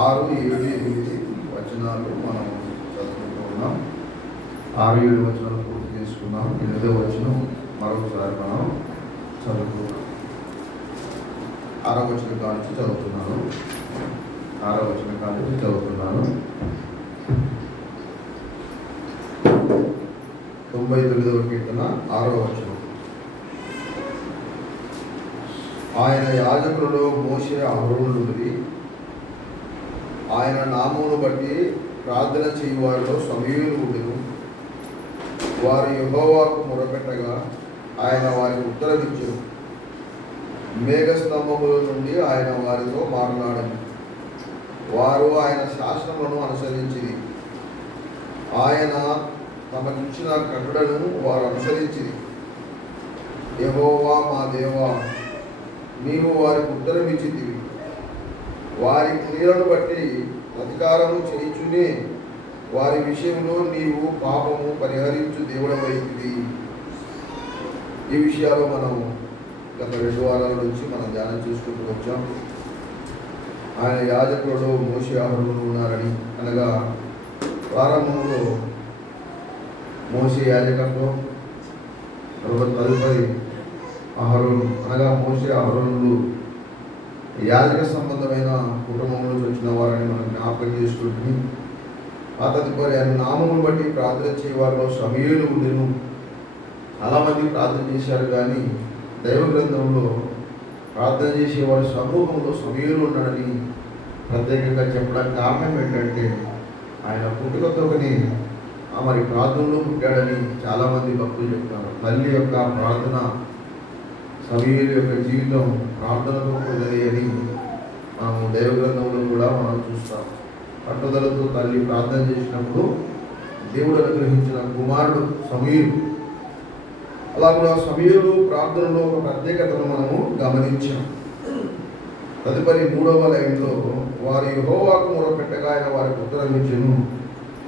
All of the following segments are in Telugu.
6, 7, 8 వచనాలు మనం చదువుకుంటూ ఉన్నాం. 6, 7 వచనాలు పూర్తి చేసుకున్నాం. 8వ వచనం మరొకసారి మనం చదువుకున్నాం. 6వ వచనం కానించి చదువుతున్నాను. 6వ వచనం కానించి చదువుతున్నాను. 99వ కీర్తన 6వ వచనం. ఆయన యాజకులలో మోషే అహరోనులుడి, ఆయన నామమును బట్టి ప్రార్థన చేయువారిలో సమూయేలు ఉండెను. వారు యెహోవాకు మొరపెట్టగా ఆయన వారికి ఉత్తరమిచ్చెను. మేఘస్తంభముల నుండి ఆయన వారితో మాట్లాడెను. వారు ఆయన శాసనములను అనుసరించిరి. ఆయన తమకిచ్చిన కట్టడలను వారు అనుసరించిరి. యెహోవా మా దేవా, నీవు వారికి ఉత్తరమిచ్చితివి. వారి క్రియలను బట్టి ప్రతీకారము చేయుచునే వారి విషయంలో నీవు పాపము పరిహరించు దేవుడవైతివి. ఈ విషయాలు మనం గత 2 వారాల నుంచి మనం ధ్యానం చేసుకుంటూ వచ్చాం. ఆయన యాజకులలో మోషే అహరోనులు ఉన్నారని, అనగా ప్రారంభంలో మోషే యాజకత్వం, తదుపరి అహరోను అనగా మోషే అహరోనులు యాజక సంబంధమైన కుటుంబం నుంచి వచ్చిన వారని మనం జ్ఞాపకం చేసుకుంటుంది. ఆ తదుపరి ఆయన నామమును బట్టి ప్రార్థన చేయవారిలో సమూయేలు ఉండెను. చాలామంది ప్రార్థన చేశారు, కానీ దైవ గ్రంథంలో ప్రార్థన చేసేవారి సమూహంలో సమూయేలు ఉన్నాడని ప్రత్యేకంగా చెప్పడానికి కారణం ఏంటంటే, ఆయన పుట్టుకతోని మరి ప్రార్థనలో పుట్టాడని చాలామంది భక్తులు చెప్తారు. తల్లి యొక్క ప్రార్థన, సమూయేలు యొక్క జీవితం ప్రార్థనతో కూడినది అని మనం దైవ గ్రంథంలో కూడా మనం చూస్తాం. పట్టుదలతో తల్లి ప్రార్థన చేసినప్పుడు దేవుడు అనుగ్రహించిన కుమారుడు సమూయేలు. అలా కూడా సమూయేలు ప్రార్థనలో ఒక ప్రత్యేకతను మనము గమనించాం. తదుపరి 3వ లైన్లో వారు యెహోవాకు మొరపెట్టగా ఆయన వారికి ఉత్తరమిచ్చెను.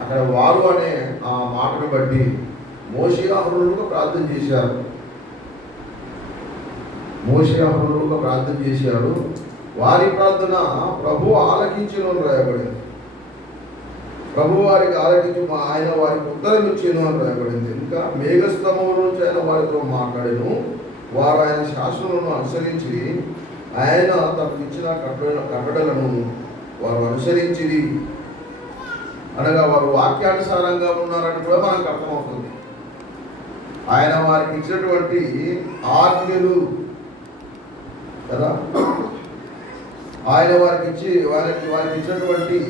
అక్కడ వారు అనే ఆ మాటను బట్టి మోషే అహరోనులుగా ప్రార్థన చేశారు. మోషే అహరోనులుగా ప్రార్థన చేశారు. వారి ప్రార్థన ప్రభువు ఆలకించెను అని రాయబడింది. ప్రభు వారికి ఆలకించి ఆయన వారికి ఉత్తరం ఇచ్చెను అని రాయబడింది. ఇంకా మేఘస్తంభం నుంచి ఆయన వారితో మాట్లాడెను. వారు ఆయన శాసనములను అనుసరించి ఆయన తమకు ఇచ్చిన కట్టడలను వారు అనుసరించిరి. అనగా వారు వాక్యానుసారంగా ఉన్నారని కూడా మనకు అర్థమవుతుంది. ఆయన వారికి ఇచ్చినటువంటి ఆజ్ఞలు కదా, ఆయన వారికి ఇచ్చినటువంటి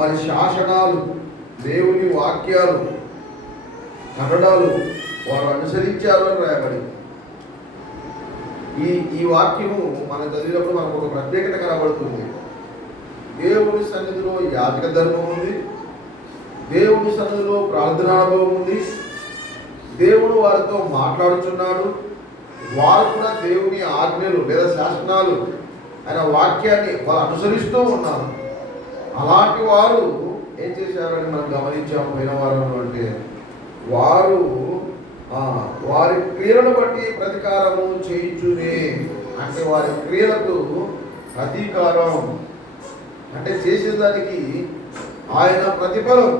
మరి శాసనాలు, దేవుని వాక్యాలు, కట్టడాలు వారు అనుసరించారు అని రాయబడింది. ఈ వాక్యము మనం చదివినప్పుడు మనకు ఒక ప్రత్యేకత కనబడుతుంది. దేవుని సన్నిధిలో యాజక ధర్మం ఉంది, దేవుని సన్నిధిలో ప్రార్థనానుభవం ఉంది, దేవుడు వారితో మాట్లాడుచున్నాడు. వారు కూడా దేవుని ఆజ్ఞలు లేదా శాసనాలు, ఆయన వాక్యాన్ని వారు అనుసరిస్తూ ఉన్నారు. అలాంటి వారు ఏం చేశారని మనం గమనించాము పోయిన వారంలో. అంటే వారు వారి క్రియలను బట్టి ప్రతీకారము చేయించునే, అంటే వారి క్రియలకు ప్రతీకారం అంటే చేసేదానికి ఆయన ప్రతిఫలం,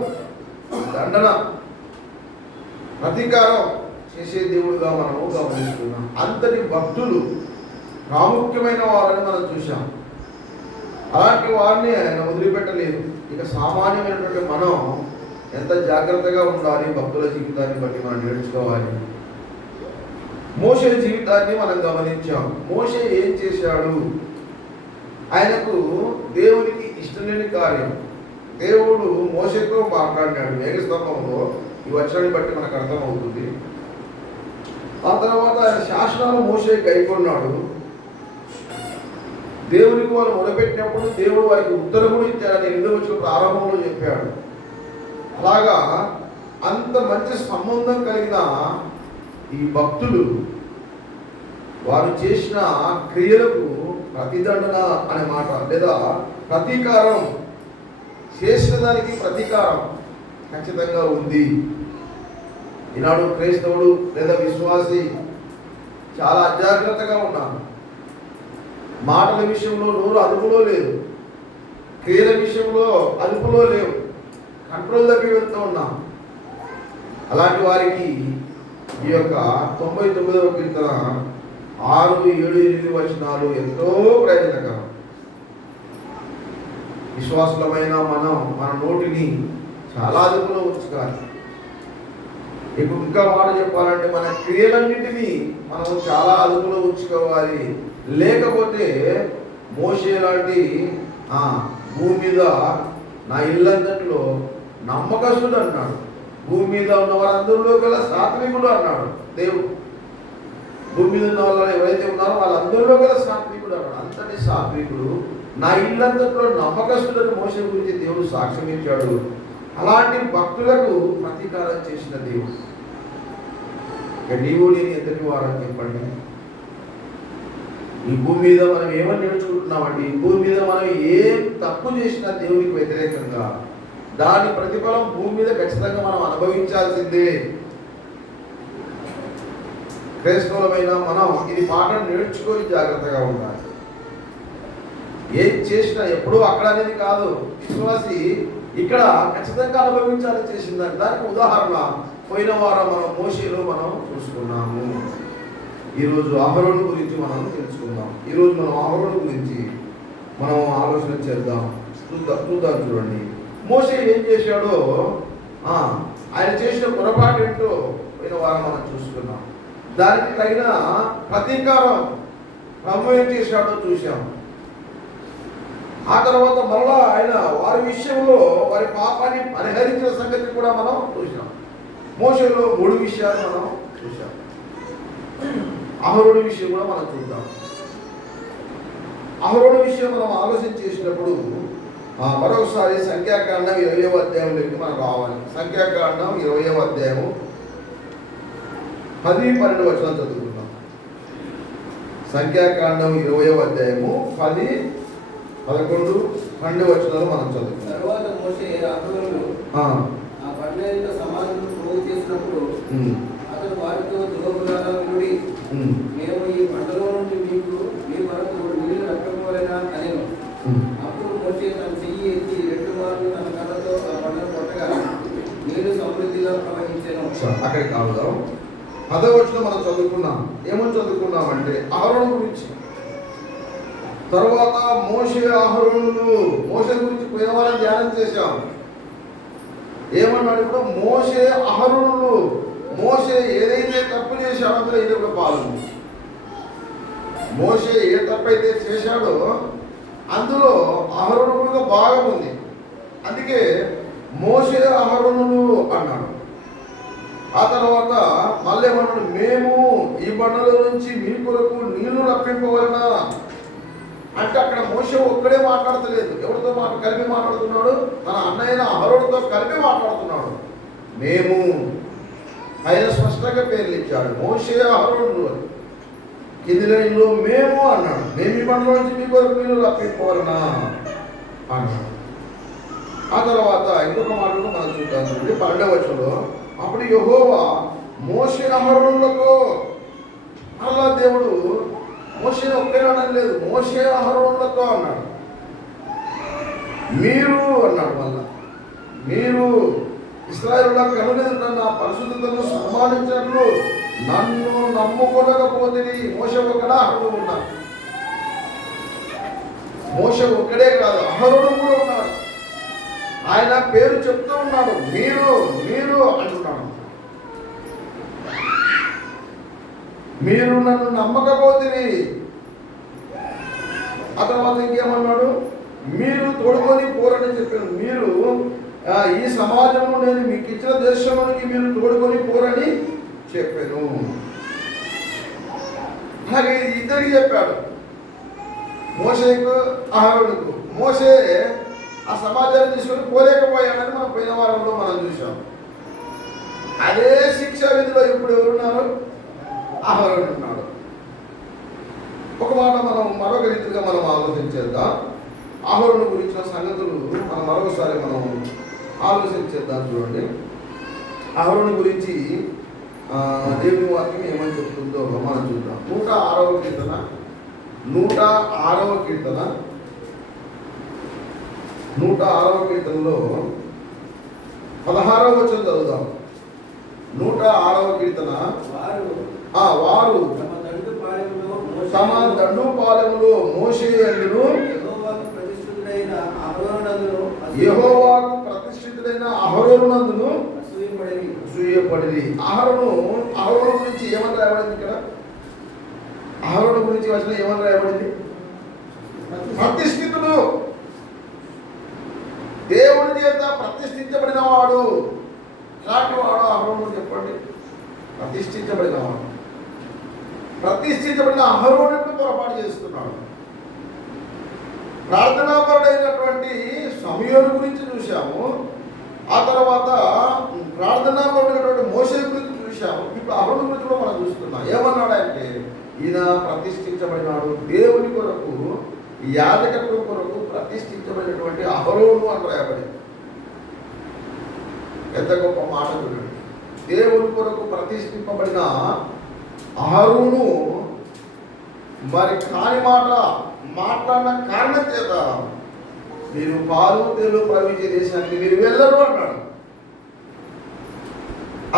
దండన, ప్రతీకారం చేసే దేవుడుగా మనము గమనిస్తున్నాం. అంతటి భక్తులు, ప్రాముఖ్యమైన వారని మనం చూసాం. అలాంటి వారిని ఆయన వదిలిపెట్టలేదు. ఇక సామాన్యమైనటువంటి మనం ఎంత జాగ్రత్తగా ఉండాలి, భక్తుల జీవితాన్ని బట్టి మనం నేర్చుకోవాలి. మోషే జీవితాన్ని మనం గమనించాం. మోషే ఏం చేశాడు? ఆయనకు దేవునికి ఇష్టం లేని కార్యం. దేవుడు మోషేతో మాట్లాడినాడు మేఘస్తంభంలో. ఈ వచనాన్ని బట్టి మనకు అర్థమవుతుంది. ఆ తర్వాత ఆయన శాసనాలు మోషే గైకొన్నాడు. దేవునికి వారు మొదలుపెట్టినప్పుడు దేవుడు వారికి ఉత్తరములు ఇచ్చారని 8వ వచనం ప్రారంభంలో చెప్పాడు. అలాగా అంత మంచి సంబంధం కలిగిన ఈ భక్తులు వారు చేసిన క్రియలకు ప్రతిదండన అనే మాట లేదా ప్రతీకారం, చేసిన దానికి ప్రతీకారం ఖచ్చితంగా ఉంది. ఈనాడు క్రైస్తవుడు లేదా విశ్వాసి చాలా అజాగ్రత్తగా ఉన్నాడు. మాటల విషయంలో నోరు అదుపులో లేదు. క్రియల విషయంలో అదుపులో లేవు, కంట్రోల్ తప్పి వెళ్తూ ఉన్నాం. అలాంటి వారికి ఈ యొక్క 99వ కీర్తన 6, 7, 8 వచనాలు ఎంతో ప్రయోజనకరం. విశ్వాసులమైన మనం మన నోటిని చాలా అదుపులో ఉంచుకోవాలి. ఇప్పుడు ఇంకా మాట చెప్పాలంటే మన క్రియలన్నింటినీ మనం చాలా అదుపులో ఉంచుకోవాలి. లేకపోతే మోషే లాంటి భూమి మీద నా ఇల్లంతట్లో నమ్మకస్తుడు అన్నాడు. భూమి మీద ఉన్న వారందరిలో గల సాత్వికుడు అన్నాడు దేవుడు. భూమి మీద ఉన్న వాళ్ళు ఎవరైతే ఉన్నారో వాళ్ళందరిలో గల సాత్వికుడు అన్నాడు. అంతటి సాత్వికుడు నా ఇల్లంతట్లో నమ్మకస్తుడని మోషే గురించి దేవుడు సాక్ష్యం ఇచ్చాడు. అలాంటి భక్తులకు ప్రతీకారం చేసిన దేవుడు. ఇక నీవు నేను ఎంతటి వారని చెప్పండి. ఈ భూమి మీద మనం ఏమని నేర్చుకుంటున్నామండి? ఈ భూమి మీద మనం ఏం తప్పు చేసినా దేవునికి వ్యతిరేకంగా దాని ప్రతిఫలం భూమి మీద ఖచ్చితంగా మనం అనుభవించాల్సిందే. క్రైస్తవులమైన మనం ఇది పాఠం నేర్చుకొని జాగ్రత్తగా ఉండాలి. ఏం చేసినా ఎప్పుడూ అక్కడ అనేది కాదు. విశ్వాసి ఇక్కడ ఖచ్చితంగా అనుభవించాలని చేసిందని దానికి ఉదాహరణ పోయిన వారం మనం మోషేలో మనం చూసుకున్నాము. ఈరోజు అహరోను గురించి మనం తెలుసుకుందాం. ఈరోజు మనం అహరోను గురించి మనం ఆలోచన చేద్దాం. చూద్దాం చూడండి. మోషే ఏం చేశాడో, ఆయన చేసిన పొరపాటు ఏంటో పోయిన వారం మనం చూసుకున్నాం. దానికి తగిన ప్రతీకారం ప్రభు ఏం చేశాడో చూసాం. ఆ తర్వాత మళ్ళా ఆయన వారి విషయంలో వారి పాపాన్ని పరిహరించిన సంగతి కూడా మనం చూసాం. మోషేలో 3 విషయాలు మనం చూసాం. అహరోను విషయం కూడా మనం చూద్దాం. అహరోను విషయం మనం ఆలోచన చేసినప్పుడు మరొకసారి సంఖ్యాకాండం 20వ అధ్యాయంలోకి మనకు రావాలి. సంఖ్యాకాండం 20వ అధ్యాయము 10, 12 వచనాలు చదువుకుందాం. సంఖ్యాకాండం 20వ అధ్యాయము 10, 11, 12 వచనాలు మనం చదువుకుందాం. తరువాత మోషే అహరోను ఆ బండలో సమాజంలో ప్రోగు చేసినప్పుడు అతడు వారితో దుర్గములారా వినుడి, మేము ఈ బండలో నుండి మీ వరకు నీళ్లు రప్పింపవలెనా అనేను. అప్పుడు మోషే తన చెయ్యి ఎత్తి 2 మార్లు తన కర్రతో ఆ బండను కొట్టగా నీళ్లు సమృద్ధిగా ప్రవహించెను. అక్కడికి కావుదాం. 10వ వచనం మనం చదువుకున్నాం. ఏమని చదువుకున్నామంటే అహరోను గురించి. తర్వాత మోషే అహరోనులు. మోషే గురించి పోయిన వారం ధ్యానం చేశాం. ఏమన్నాడు? ఇప్పుడు మోషే అహరోనులు. మోషే ఏదైతే తప్పు చేశాడో అందులో ఇది ఒక పాల్గొంది. మోషే ఏ తప్పు అయితే చేశాడో అందులో అహరోనులుగా భాగం ఉంది. అందుకే మోషే అహరోనులు అన్నాడు. ఆ తర్వాత మళ్ళీ ఏమన్నాడు? మేము ఈ బండల నుంచి మీ కొరకు నీళ్లు రప్పింపవలనా అంటే అక్కడ మోషే ఒక్కడే మాట్లాడతలేదు. ఎవరితో కలిపి మాట్లాడుతున్నాడు? తన అన్నయ్య అహరోనుతో కలిపి మాట్లాడుతున్నాడు. మేము ఆయన స్పష్టంగా పేర్లు ఇచ్చాడు. మోషే అహరోనులు కింది లైన్లో మేము అన్నాడు. మేము ఈ బండలో నుంచి మీ కొరకు నీళ్లు రప్పింపవలనా అన్నాడు. ఆ తర్వాత ఇంకొక మాటను మనం చూద్దాం. 12వ వచనంలో అప్పుడు యెహోవా మోషే అహరోనులకు, అలా దేవుడు మోషేని ఒక్కడే లేదు, మోషే అహరోనులతో అన్నాడు. మీరు అన్నాడు. మళ్ళా మీరు ఇశ్రాయేలుల కనులెదుట నా పరిశుద్ధతను సన్మానించినట్లు నన్ను నమ్ముకోలేకపోతే. మోషే ఒక్కడా అహరోను ఉన్నాడు. మోషే ఒక్కడే కాదు, అహరోను కూడా ఉన్నాడు. ఆయన పేరు చెప్తూ ఉన్నాడు. మీరు మీరు అంటున్నాడు. మీరు నన్ను నమ్మకపోతే. ఆ తర్వాత ఇంకేమన్నాడు? మీరు తోడుకొని పోరని చెప్పాను. మీరు ఈ సమాజంలో నేను మీకు ఇచ్చిన దేశంలోనికి మీరు తోడుకొని పోరని చెప్పాను. అలాగే ఇద్దరికి చెప్పాడు, మోషేకు అహరోనుకు. మోషే ఆ సమాజాన్ని తీసుకొని పోలేకపోయాడని మనం పోయిన వారంలో మనం చూసాం. అదే శిక్ష విధిలో ఇప్పుడు ఎవరున్నారు? అహరోను ఉన్నాడు. ఒక మాట మనం మరొక రీతిగా మనం ఆలోచించేద్దాం. అహరోను గురించిన సంగతులు మనం మరొకసారి మనం ఆలోచించేద్దాం. చూడండి, అహరోను గురించి దేవుని వాక్యం ఏమని చెప్తుందో మనం చూద్దాం. 106వ కీర్తన 106వ కీర్తన 106వ కీర్తనలో 16వ వచనం చదువుదాం. 106వ కీర్తన. వారు తమ దండుపాలెములో మోషే యందును యెహోవాకు ప్రతిష్ఠితుడైన అహరోనునందును అసూయపడిరి. అహరోను గురించి ఏమని రాయబడింది ఇక్కడ? అహరోను గురించి వచనం ఏమని రాయబడింది? ప్రతిష్ఠితుడు, దేవుని చేత ప్రతిష్ఠించబడిన వాడు. ఎలాంటి వాడు అహరోను చెప్పండి? ప్రతిష్ఠించబడిన వాడు. ప్రతిష్ఠించబడిన అహరోనును పొరపాటు చేస్తున్నాడు. ప్రార్థనాపరుడైనటువంటి సమయోను గురించి చూశాము. ఆ తర్వాత ప్రార్థనాపరుడైనటువంటి మోషే గురించి చూశాము. ఇప్పుడు అహరోను గురించి కూడా మనం చూస్తున్నాం. ఏమన్నాడంటే, ఈయన ప్రతిష్ఠించబడినాడు దేవుని కొరకు, యాజకత్వం కొరకు ప్రతిష్ఠించబడినటువంటి అహరోను అని రాయబడింది. ఎంత గొప్ప మాట చూడండి. దేవుని కొరకు ప్రతిష్ఠింపబడిన అహరోను మరి కాని మాట మాట్లాడిన కారణం చేత మీరు పాలు తేలు ప్రవహించే దేశానికి మీరు వెళ్ళరు అన్నాడు.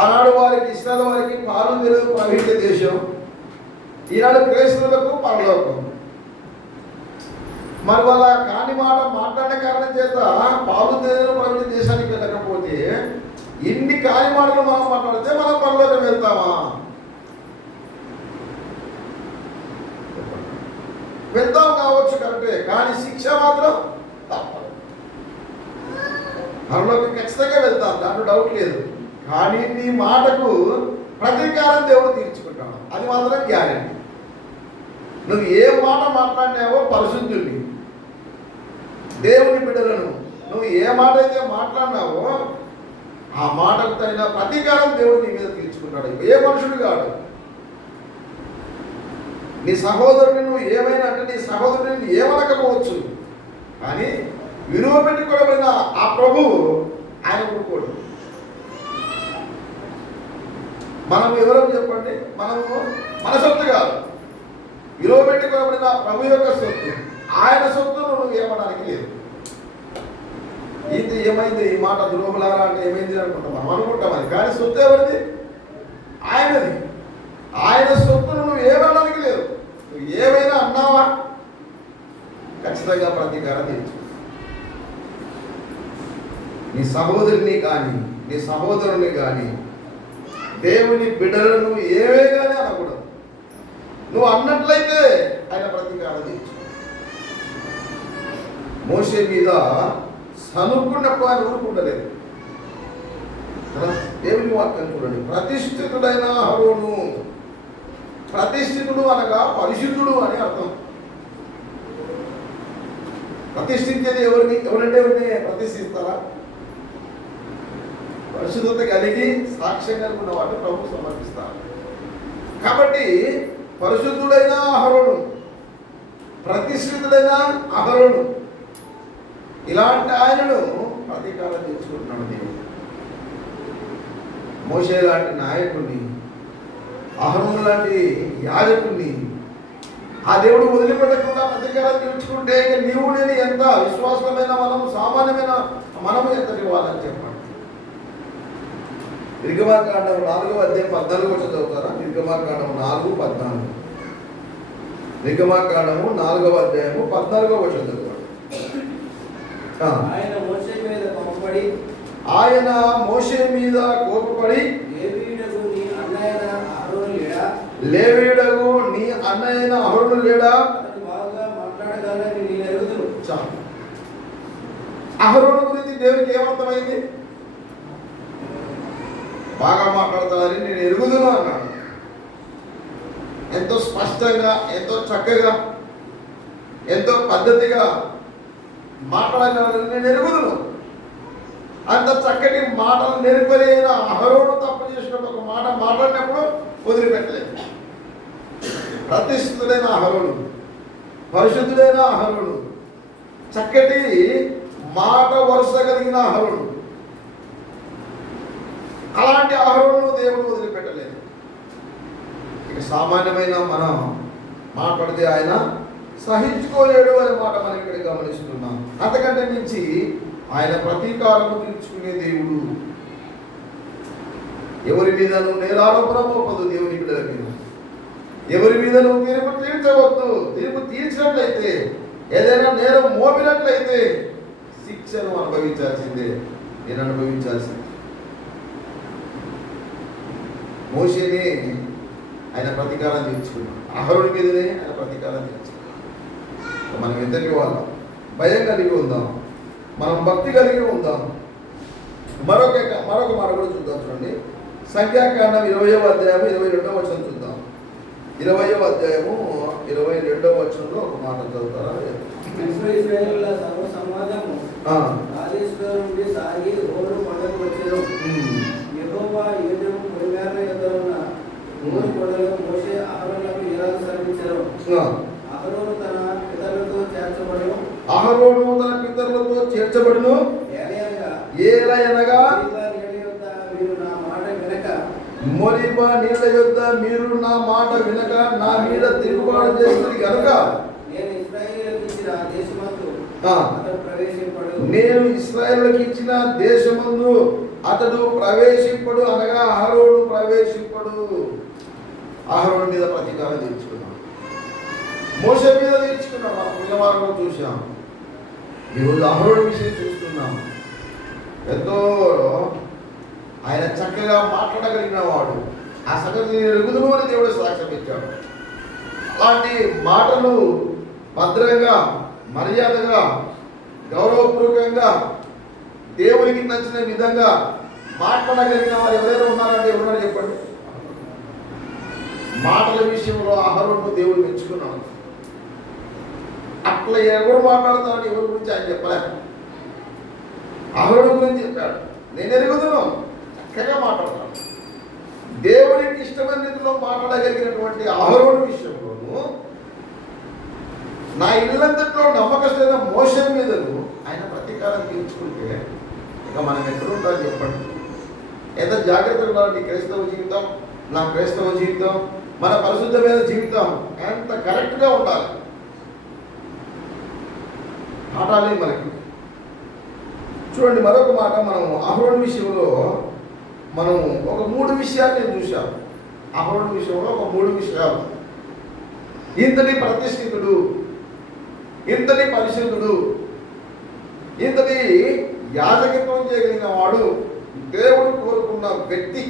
ఆనాడు వారికి ఇస్రాయేలు వారికి పాలు తేలు ప్రవహించే దేశం, ఈనాడు క్రైస్తవులకు పరలోకం. మరి వాళ్ళ కాని మాట మాట్లాడిన కారణం చేత పాలు తేలు ప్రవహించే దేశానికి వెళ్ళకపోతే, ఇన్ని కాని మాటలు మనం మాట్లాడితే మనం పరలోకం వెళ్తామా? వెళ్తాం కావచ్చు, కరెక్టే, కానీ శిక్ష మాత్రం తప్పదు. పరలోకం ఖచ్చితంగా వెళ్తాం, దాంట్లో డౌట్ లేదు. కానీ నీ మాటకు ప్రతీకారం దేవుడు తీర్చుకుంటాడు, అది మాత్రం గ్యారెంటీ. నువ్వు ఏ మాట మాట్లాడినావో పరిశుద్ధుడిని, దేవుని బిడ్డలను నువ్వు ఏ మాట అయితే మాట్లాడినావో ఆ మాటకు తగిన ప్రతీకారం దేవుడు నీ మీద తీర్చుకుంటాడు. ఏ మనుషుడు కాడు. నీ సహోదరుని నువ్వు ఏమైనా అంటే నీ సహోదరుని ఏమనకపోవచ్చు, కానీ విలువ పెట్టుకోబడిన ఆ ప్రభువు ఆయన ఊరుకోడు. మనం ఎవరో చెప్పండి, మనము మన సొత్తు కాదు, విలువ పెట్టుకోబడిన ప్రభు యొక్క సొత్తు. ఆయన సొత్తును నువ్వు ఏమనడానికి లేదు. ఇది ఏమైంది, ఈ మాట ద్రోహులారా అంటే ఏమైంది అనుకుంటాం, మనం అనుకుంటాం. అది కానీ సొత్తు ఎవరిది? ఆయనది. ఆయన సొత్తును నువ్వు ఏమనడానికి లేదు. నువ్వు ఏమైనా అన్నావా ఖచ్చితంగా ప్రతీకారం తీర్చు. నీ సహోదరుని కానీ నీ సహోదరుని కానీ దేవుని బిడ్డలను నువ్వు ఏవే కానీ అనకూడదు. నువ్వు అన్నట్లయితే ఆయన ప్రతీకారం తీర్చు. మోషే మీద సనుక్కున్నప్పుడు ఆయన ఊరుకుంటలేదు. దేవుని వాక్యం చూడండి. ప్రతిష్ఠితుడైన అహరోను, ప్రతిష్ఠితుడు అనగా పరిశుద్ధుడు అని అర్థం. ప్రతిష్ఠించేది ఎవరిని? ఎవరంటే ఎవరిని ప్రతిష్ఠిస్తారా? పరిశుద్ధత కలిగి సాక్ష్యం కలిగి ఉన్న వాటిని ప్రభు సమర్పిస్తారు. కాబట్టి పరిశుద్ధుడైన అహరోను, ప్రతిష్ఠితుడైన అహరోను, ఇలాంటి ఆయనను ప్రతీకారం తెచ్చుకుంటున్నాడు దేవుడు. మోషే లాంటి నాయకుడిని, అహరోను లాంటి యాజకుడిని ఆ దేవుడు వదిలిపెట్టకుండా ప్రతీకారం తీర్చుకుంటే ఇక నీవు నేను ఎంత విశ్వాసమైన మనము, సామాన్యమైన మనము ఎంతటి వాళ్ళని చెప్పండి. నిర్గమాకాండం 4వ అధ్యాయం 14 వచ్చి చదువుతారా? నిర్గమాకాండం 4:14. నిర్గమాకాండము 4వ అధ్యాయము 14వ వచ్చి చదువుతారు. ఆయన మోషే మీద కోపపడి లేవీయుడగు నీ అన్నయ్యన అహరోను లేడా? అహరోను గురించి దేవునికి ఏమర్థమైంది? బాగా మాట్లాడతాడని నేను ఎరుగుదును అన్నాడు. ఎంతో స్పష్టంగా, ఎంతో చక్కగా, ఎంతో పద్ధతిగా మాట్లాడగలని నేను ఎరుగుదును. అంత చక్కటి మాటలు నేర్పలేన అహరోను తప్పు చేసినప్పుడు ఒక మాట మాట్లాడినప్పుడు వదిలిపెట్టలేదు. ప్రతిష్ఠితుడైన అహరోను, పరిశుద్ధుడైన అహరోను, చక్కటి మాట వరుస కలిగిన అహరోను, అలాంటి అహరోను దేవుడు వదిలిపెట్టలేదు. ఇక సామాన్యమైన మనం మాట్లాడితే ఆయన సహించుకోలేడు అనే మాట మనం ఇక్కడ గమనిస్తున్నాం. అంతకంటే మించి ఆయన ప్రతీకారము తీర్చుకునే దేవుడు. ఎవరి మీద నువ్వు నేరారోపణ మోపదు, దేవుని బిడ్డల మీద ఎవరి మీద నువ్వు తీర్పు తీర్చవద్దు. తీర్పు తీర్చినట్లయితే, ఏదైనా నేరం మోపినట్లయితే శిక్షను అనుభవించాల్సిందే, నేను అనుభవించాల్సిందే. మోషేనే ఆయన ప్రతీకారం తీర్చుకున్నాడు, అహరోను మీదనే ఆయన ప్రతీకారం తీర్చుకున్నాడు. మనం ఎంతటి వాళ్ళం భయం కలిగి ఉందాం, మనం భక్తి కలిగి ఉందాం. మరొక మాట కూడా చూద్దాం. చూడండి, సంఖ్యాకాండం 20వ అధ్యాయం 22వ వచనం చూద్దాం. 20వ అధ్యాయము 22వ వచనంలో ఒక మాట చదువుతారా? ఇశ్రాయేలుల సర్వ సమాజము కాదేశులో నుండి సాగి హోరు కొండకు వచ్చెను. యెహోవా ఏదోము పొలిమేరల యొద్ద ఉన్న హోరు కొండలో మోషే అహరోనులకు ఇలాగ సెలవిచ్చెను. అహరోను తన పితరులతో చేర్చబడును. ఏలయనగా మొరిబా నీళ్ళ యొద్ద మీరు నా మాట వినక నా మీద తిరుగుబాటు చేస్తుంది కనుక నేను ఇశ్రాయేలుకి ఇచ్చిన దేశమందు అతడు ప్రవేశింపడు, అనగా అహరోను ప్రవేశింపడు. అహరోను మీద ప్రతీకారం తీర్చుకున్నాడు, మోషే మీద తీర్చుకున్నాడు. మనం పిల్లవారంలో చూసాం, ఈరోజు అహరోను విషయం చూస్తున్నాం. ఎంతో ఆయన చక్కగా మాట్లాడగలిగిన వాడు, ఆ సంగతి ఎరుగుదును అని దేవుడు సాక్ష్యం ఇచ్చాడు. అలాంటి మాటలు భద్రంగా, మర్యాదగా, గౌరవపూర్వకంగా, దేవునికి నచ్చిన విధంగా మాట్లాడగలిగిన వారు ఎవరైనా ఉన్నారంటే ఎవరైనా చెప్పండి. మాటల విషయంలో అహరోను దేవుడు మెచ్చుకున్నాడు. అట్లా ఎవరు మాట్లాడతారని ఎవరి గురించి ఆయన చెప్పలేదు, అహరోను గురించి చెప్పాడు. నేను ఎరుగుదును, చక్కగా మాట్లాడతాను. దేవునికి ఇష్టమైన రీతిలో మాట్లాడగలిగినటువంటి అహరోను విషయంలోను, నా ఇల్లంతట్లో నమ్మకస్తున్న మోషే మీదను ఆయన ప్రతీకారం తీర్చుకుంటే ఇక మనం ఎక్కడుంటారని చెప్పండి. ఎంత జాగ్రత్తగా ఉండాలి క్రైస్తవ జీవితం, నా క్రైస్తవ జీవితం, మన పరిశుద్ధమైన జీవితం ఎంత కరెక్ట్గా ఉండాలి. పాఠాలే మనకి. చూడండి, మరొక మాట, మనం అహరోను విషయంలో మనం ఒక 3 విషయాలు నేను చూశాను. అహరోను విషయంలో ఒక 3 విషయాలు. ఇంతటి ప్రతిష్ఠితుడు, ఇంతటి పరిశుద్ధుడు, ఇంతటి యాజకత్వం చేయగలిగిన వాడు, దేవుడు కోరుకున్న వ్యక్తి.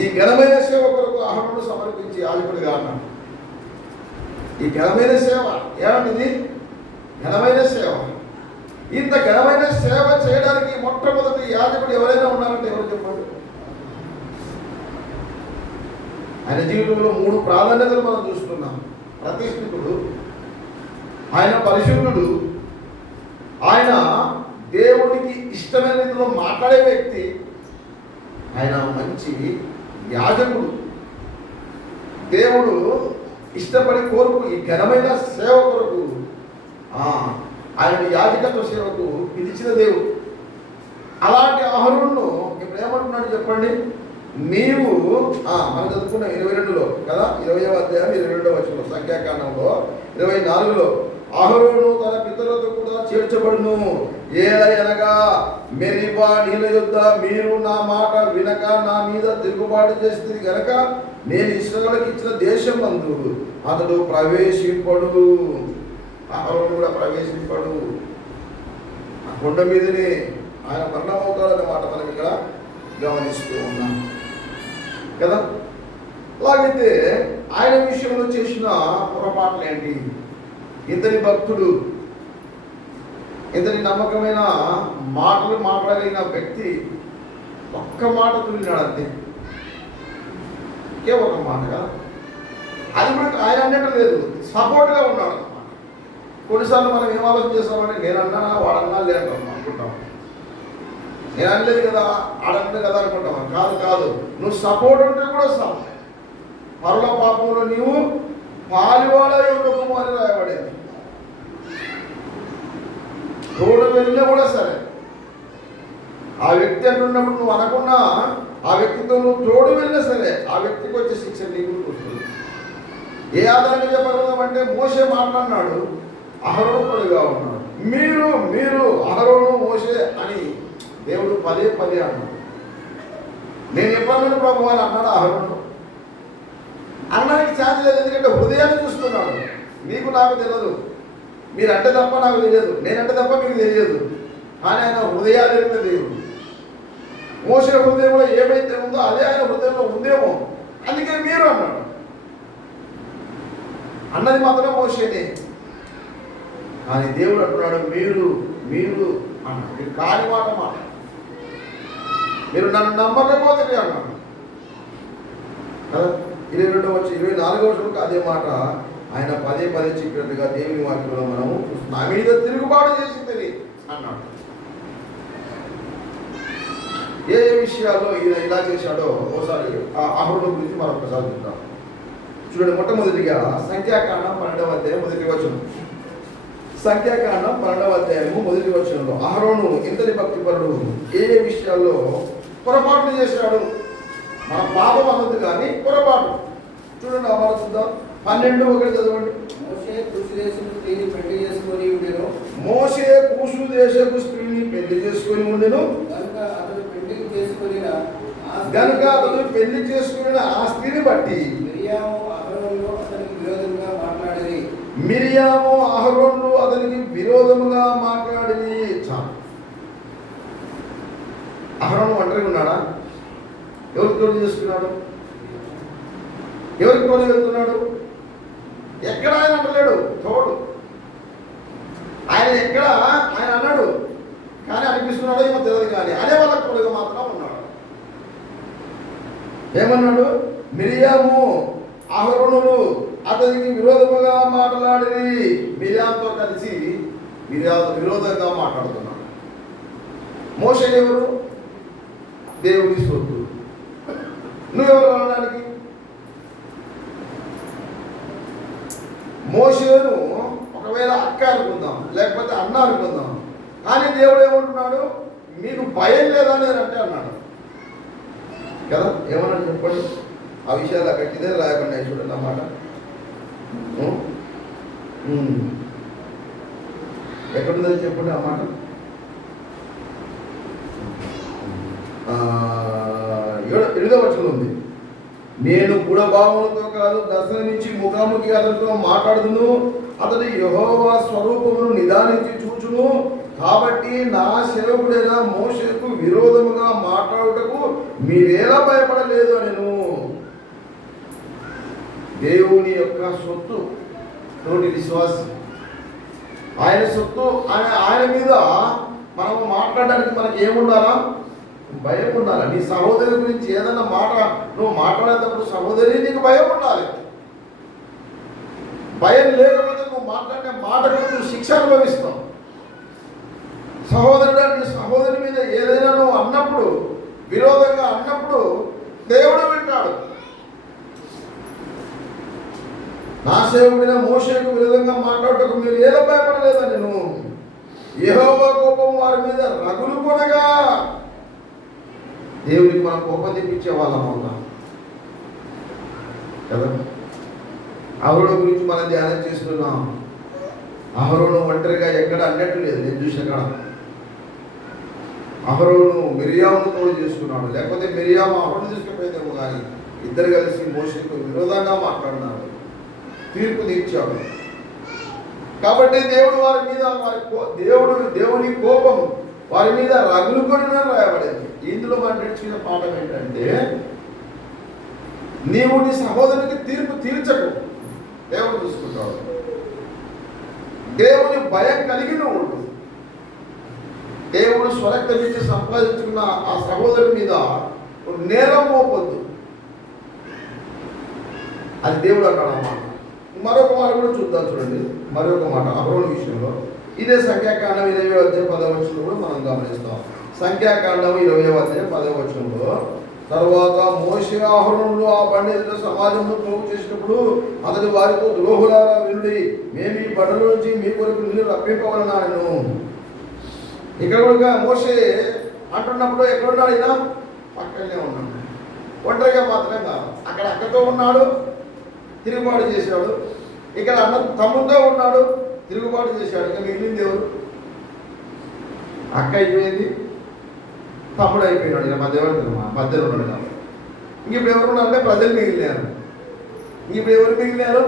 ఈ ఘనమైన సేవ కొరకు అహరోను సమర్పించి యాజకుడిగా అన్నాడు. ఈ ఘనమైన సేవ ఏమంటిది? ఘనమైన సేవ. ఇంత ఘనమైన సేవ చేయడానికి మొట్టమొదటి యాజకుడు ఎవరైనా ఉన్నారంటే ఎవరు చెప్పండి? ఆయన జీవితంలో 3 ప్రాధాన్యతలు మనం చూస్తున్నాం. ప్రతిష్ఠితుడు, ఆయన పరిశుద్ధుడు, ఆయన దేవుడికి ఇష్టమైన రీతిలో మాట్లాడే వ్యక్తి, ఆయన మంచి యాజకుడు. దేవుడు ఇష్టపడి కోరుకు ఈ ఘనమైన సేవ కొరకు ఆయన యాజకత్వ సేవకు పిలిచిన దేవుడు. అలాంటి అహరోనును ఇప్పుడు ఏమంటున్నాడు చెప్పండి? నీవు మనం చదువుకున్న 22లో కదా, 20వ అధ్యాయం 22వ వచనం, సంఖ్యాకాండంలో 24లో అహరోను తన పితరులతో కూడా చేర్చబడును. ఏలయనగా మెరీబా నీళ్ళ యొద్ద మీరు నా మాట వినక నా మీద తిరుగుబాటు చేస్తుంది గనక నేను ఇశ్రాయేలుకి ఇచ్చిన దేశమందు అతడు ప్రవేశింపడు. అహరోను కూడా ప్రవేశింపడు. ఆ కొండ మీదనే ఆయన మరణమవుతాడనే మాట మనం ఇక్కడ గమనిస్తూ ఉన్నాం కదా. అలాగైతే ఆయన విషయంలో చేసిన పొరపాట్లు ఏంటి? ఇతని భక్తుడు, ఇతని నమ్మకమైన మాటలు మాట్లాడగలిగిన వ్యక్తి ఒక్క మాట తూలినాడు అంతే, ఒకే ఒక మాట కదా. అది కూడా ఆయన అన్నట్టు లేదు, సపోర్ట్గా ఉన్నాడు అన్నమాట. కొన్నిసార్లు మనం ఏం ఆలోచన చేస్తామంటే నేను అన్నా వాడన్నా లేదంటాం అనుకుంటాం. నేను అనలేదు కదా, ఆడలేదు కదా అనుకుంటాం. కాదు, నువ్వు సపోర్ట్ ఉంటే కూడా సార్ పరుల పాపంలో నీవు పాలివాడై ఉండకము అని రాయబడింది. తోడు వెళ్ళినా కూడా సరే, ఆ వ్యక్తి అంటున్నప్పుడు నువ్వు అనకుండా ఆ వ్యక్తితో నువ్వు తోడు వెళ్ళినా సరే ఆ వ్యక్తికి వచ్చే శిక్ష నీకు వస్తుంది. ఏ ఆధారంగా చెప్పగలుగుతామంటే మోషే మాట్లాడినాడు, అహరోను తోడుగా ఉన్నాడు. మీరు మీరు అహరోను మోషే అని దేవుడు పదే పదే అన్నాడు. నేను ఎప్పుడన్నా ప్రభు అని అన్నాడు అహరోను. అన్నానికి ఛాన్స్ లేదు, ఎందుకంటే హృదయాన్ని చూస్తున్నాడు. మీకు నాకు తెలియదు, మీరంటే తప్ప నాకు తెలియదు, నేనంటే తప్ప మీకు తెలియదు, కానీ ఆయన హృదయాలు ఎరిగిన దేవుడు. మోసే హృదయంలో ఏమైతే ఉందో అదే ఆయన హృదయంలో ఉందేమో, అందుకే మీరు అన్నాడు. అన్నది మాత్రమే మోసేనే, కానీ దేవుడు అంటున్నాడు మీరు మీరు అన్నాడు. మీరు కాని మాట మాట, మీరు నన్ను నమ్మకపోతే అన్నాడు కదా. 24వ వచనంలో అదే మాట ఆయన పదే పదే చెప్పినట్టుగా దేవుని వాక్యంలో మనము నా మీద తిరుగుబాటు చేసింది అన్నాడు. ఏ ఏ విషయాల్లో ఈయన ఇలా చేశాడో ఒకసారి ఆ అహరోను గురించి మరొకసారి చూద్దాం. చూడండి, మొట్టమొదటిగా సంఖ్యాకాండం 12వ అధ్యాయం 1వ వచనం. సంఖ్యాకాండం 12వ అధ్యాయము 1వ వచనంలో అహరోను ఇంతటి భక్తిపరుడు ఏ ఏ విషయాల్లో పొరపాట్లు చేశాడు. మన పాపం అన్నది కానీ పొరపాటు. చూడండి, ఆ మాట చూద్దాం. 12:1 చదవండి. మోషే కూషు దేశపు స్త్రీని పెళ్లి చేసుకొని ఉండెను. మోషే కూషు దేశపు స్త్రీని పెళ్లి చేసుకొని ఉండెను. గనుక అతడు పెళ్లి చేసుకొనిన ఆ స్త్రీని బట్టి మిరియాము అహరోనులు అతనికి విరోధంగా మాట్లాడిరి. మిరియాము అహరోనులు అతనికి విరోధముగా మాట్లాడిరి. చాలు. అహరోను ఒంటరిగా ఉన్నాడా? ఎవరికి తోడు చేసుకున్నాడు? ఎవరికి తోడు వెళ్తున్నాడు? ఎక్కడ ఆయన అంటలేడు తోడు. ఆయన ఎక్కడ ఆయన అన్నాడు, కానీ అనిపిస్తున్నాడో ఏమో తెలియదు, కానీ అదే వాళ్ళకి తోడుగా మాత్రం ఉన్నాడు. ఏమన్నాడు? మిరియాము అహరోనులు అతనికి విరోధముగా మాట్లాడి మిరియాముతో కలిసి విరోధంగా మాట్లాడుతున్నాడు. మోషే ఎవరు? దేవుని సొత్తు. నువ్వెవరు అనడానికి? మోషేను ఒకవేళ అక్క అనుకుందాం, లేకపోతే అన్న అనుకుందాం, కానీ దేవుడు ఏమంటున్నాడు? మీకు భయం లేదా నేనంటే అన్నాడు కదా. ఏమన్నాడు చెప్పండి? ఆ విషయాలు అక్కడికిదే రాయకుండా చూడండి అన్నమాట. ఎక్కడుందని చెప్పండి అన్నమాట. 8వ వచనం ఉంది. నేను గుణభావములతో కాదు దర్శనమిచ్చి ముఖాముఖి అతనితో మాట్లాడుదును, అతడు యెహోవా స్వరూపమును నిదానించి చూచును. కాబట్టి నా సేవకుడైన మోషేకు విరోధముగా మాట్లాడుటకు మీరేలా భయపడలేదు అనెను. దేవుని యొక్క సొత్తు తోటి విశ్వాసం, ఆయన సొత్తు, ఆయన మీద మనము మాట్లాడడానికి మనకి ఏముండాలా? భయం ఉండాలి. నీ సహోదరి గురించి ఏదైనా మాట నువ్వు మాట్లాడేటప్పుడు సహోదరి నీకు భయం ఉండాలి. భయం లేకపోతే నువ్వు మాట్లాడే మాటకు నువ్వు శిక్ష అనుభవిస్తావు. సహోదరుడు నీ సహోదరి మీద ఏదైనా నువ్వు అన్నప్పుడు, విరోధంగా అన్నప్పుడు దేవుడు వింటాడు. నా సేవకుడైన మోషేకు విరోధంగా మాట్లాడటకు మీరు ఏదో భయపడలేదా? నేను యెహోవా కోపం వారి మీద రగులు కొనగా, దేవునికి మనం కోపం తెప్పించే వాళ్ళం అవుతాం కదా. అహరోను గురించి మనం ధ్యానం చేస్తున్నాం. అహరోను ఒంటరిగా ఎక్కడ అన్నట్టు లేదు. నేను చూసిన అహరోను మిరియామును తోడు చేసుకున్నాడు, లేకపోతే మిరియాము అహరోను తీసుకుపోయేదేమో, కానీ ఇద్దరు కలిసి మోషేకు విరోధంగా మాట్లాడినాడు, తీర్పు తీర్చాడు. కాబట్టి దేవుడు వారి మీద దేవుని కోపం వారి మీద రగులుకొని రాయబడింది. ఇందులో మనం నేర్చుకునే పాఠం ఏంటంటే, నీవు నీ సహోదరునికి తీర్పు తీర్చకు, దేవుడు చూసుకుంటాడు. దేవుని భయం కలిగి ఉండు. దేవుడు స్వరక్తమిచ్చి సంపాదించుకున్న ఆ సహోదరు మీద నేరం మోపొద్దు. అది దేవుడు అన్నాడు అన్నమాట. మరొక మాట కూడా చూద్దాం. చూడండి, మరొక మాట అహరోను విషయంలో ఇదే సంఖ్యాకాండం 20వ అధ్యాయం 10వ వచనంలో కూడా మనం గమనిస్తాం. సంఖ్యాకాండం 20వ అధ్యాయం 10వ వచనంలో, తర్వాత మోషే అహరోనులు ఆ బండి ఎదుట సమాజంలో పోగు చేసినప్పుడు అతడు వారితో ద్రోహులారా వినుడి, మేము ఈ బండల నుంచి మీ కొరకు నీళ్ళు రప్పింపవలనను. ఇక్కడ కూడా మోషే అంటున్నప్పుడు ఎక్కడున్నాడు? అయినా పక్కనే ఉన్నాడు. ఒంటరిగా మాత్రమే కాదు, అక్కడ అక్కతో ఉన్నాడు, తిరుగుబాటు చేశాడు. ఇక్కడ అన్న తమ్ముడితో ఉన్నాడు, తిరుగుబాటు చేశాడు. ఇక మిగిలింది ఎవరు? అక్క అయిపోయింది, తమ్ముడు అయిపోయినాడు. ఇక మధ్య మధ్యలో ఉన్నాడు కాబట్టి ఇంక ఇప్పుడు ఎవరు ఉన్నారంటే ప్రజలు మిగిలినారు. ఇప్పుడు ఎవరు మిగిలినారు?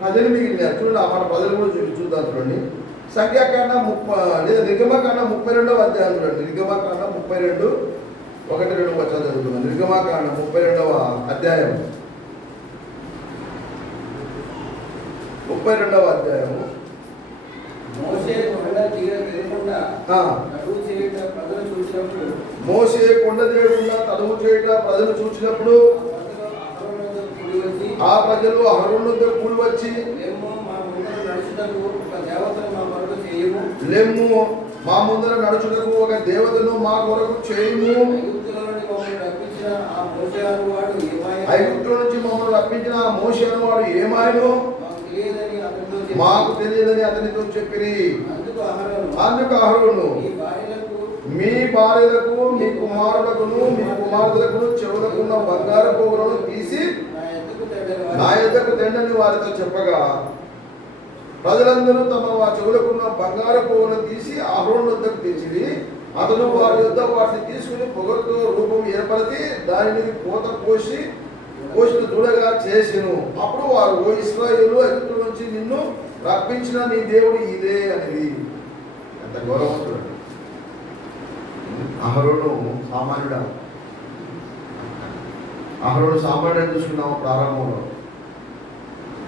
ప్రజలు మిగిలినారు. చూడండి ఆ మాట ప్రజలు కూడా చూద్దాం. చూడండి సంఖ్యాకాండ లేదా నిర్గమకాండ 32వ అధ్యాయం చూడండి. నిర్గమకాండ 32 1-2 వచనాలు చదువుతున్నాం. నిర్గమకాండ 32వ అధ్యాయం 32వ అధ్యాయము. మోషే కొండ దిగకుండా తడువు చేయుట ప్రజలు చూసినప్పుడు ఆ ప్రజలు అహరోను వద్దకు కూడి వచ్చి లెమ్ము మా ముందర నడుచుటకు ఒక దేవతను మా కొరకు చేయుము. ఐగుప్తుల నుంచి మమ్మల్ని రప్పించిన ఆ మోషే అనువాడు ఏమాయను మాకు తెలియదని అతనితో చెప్పిరి. అందుకు అహరోను మీ భార్యలకు మీ కుమారులకును మీ కుమార్తెలకును చెవులకున్న బంగారు పోగులను తీసి నా యొద్దకు తెండని వారితో చెప్పగా ప్రజలందరూ తమ చెవులకున్న బంగారు పోగులను తీసి అహరోను వద్దకు తెచ్చిరి. అతను వారి యొద్ద వాటిని తీసుకుని పొగతో రూపం ఏర్పరిచి దానిని పూత పోసిన దూడగా చేసెను. అప్పుడు వారు, ఓ ఇశ్రాయేలు, ఐగుప్తు నుంచి నిన్ను రప్పించిన నీ దేవుడు ఇదే అనేది. ఎంత గౌరవవంతుడు! అహరోను సామాన్యుడా? అహరోను సామాన్యుడు చూసుకున్నాము. ప్రారంభంలో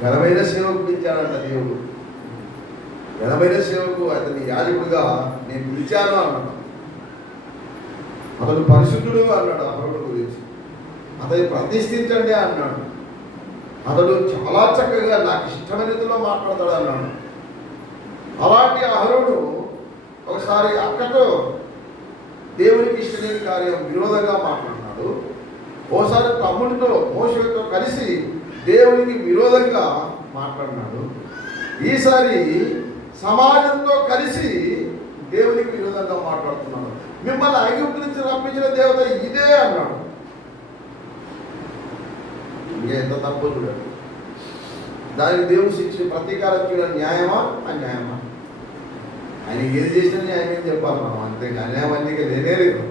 ఘనమైన సేవకు పిలిచాడంట దేవుడు. ఘనమైన సేవకు అతని యాజకుడుగా నేను పిలిచాను అన్నాడు. అతను పరిశుద్ధుడు అన్నాడు. అహరోను గురించి అతన్ని ప్రతిష్ఠించండి అన్నాడు. అతడు చాలా చక్కగా నాకు ఇష్టమైన రీతిలో మాట్లాడతాడు అన్నాడు. అలాంటి అహరోను ఒకసారి అక్కతో దేవునికి ఇష్టమైన కార్యం విరోధంగా మాట్లాడినాడు. ఓసారి తమ్ముడితో మోషేతో కలిసి దేవునికి విరోధంగా మాట్లాడినాడు. ఈసారి సమాజంతో కలిసి దేవునికి విరోధంగా మాట్లాడుతున్నాడు. మిమ్మల్ని ఐగుప్తు నుంచి రప్పించిన దేవత ఇదే అన్నాడు. ఎంత తప్పు చూడండి. దానికి దేవుడు శిక్ష ప్రతీకారం చూడండి. న్యాయమా అన్యాయమా? ఆయన ఏది చేసినా న్యాయమే చెప్పాలి మనం. అంతే, అన్యాయం అన్నీ లేనే లేదు.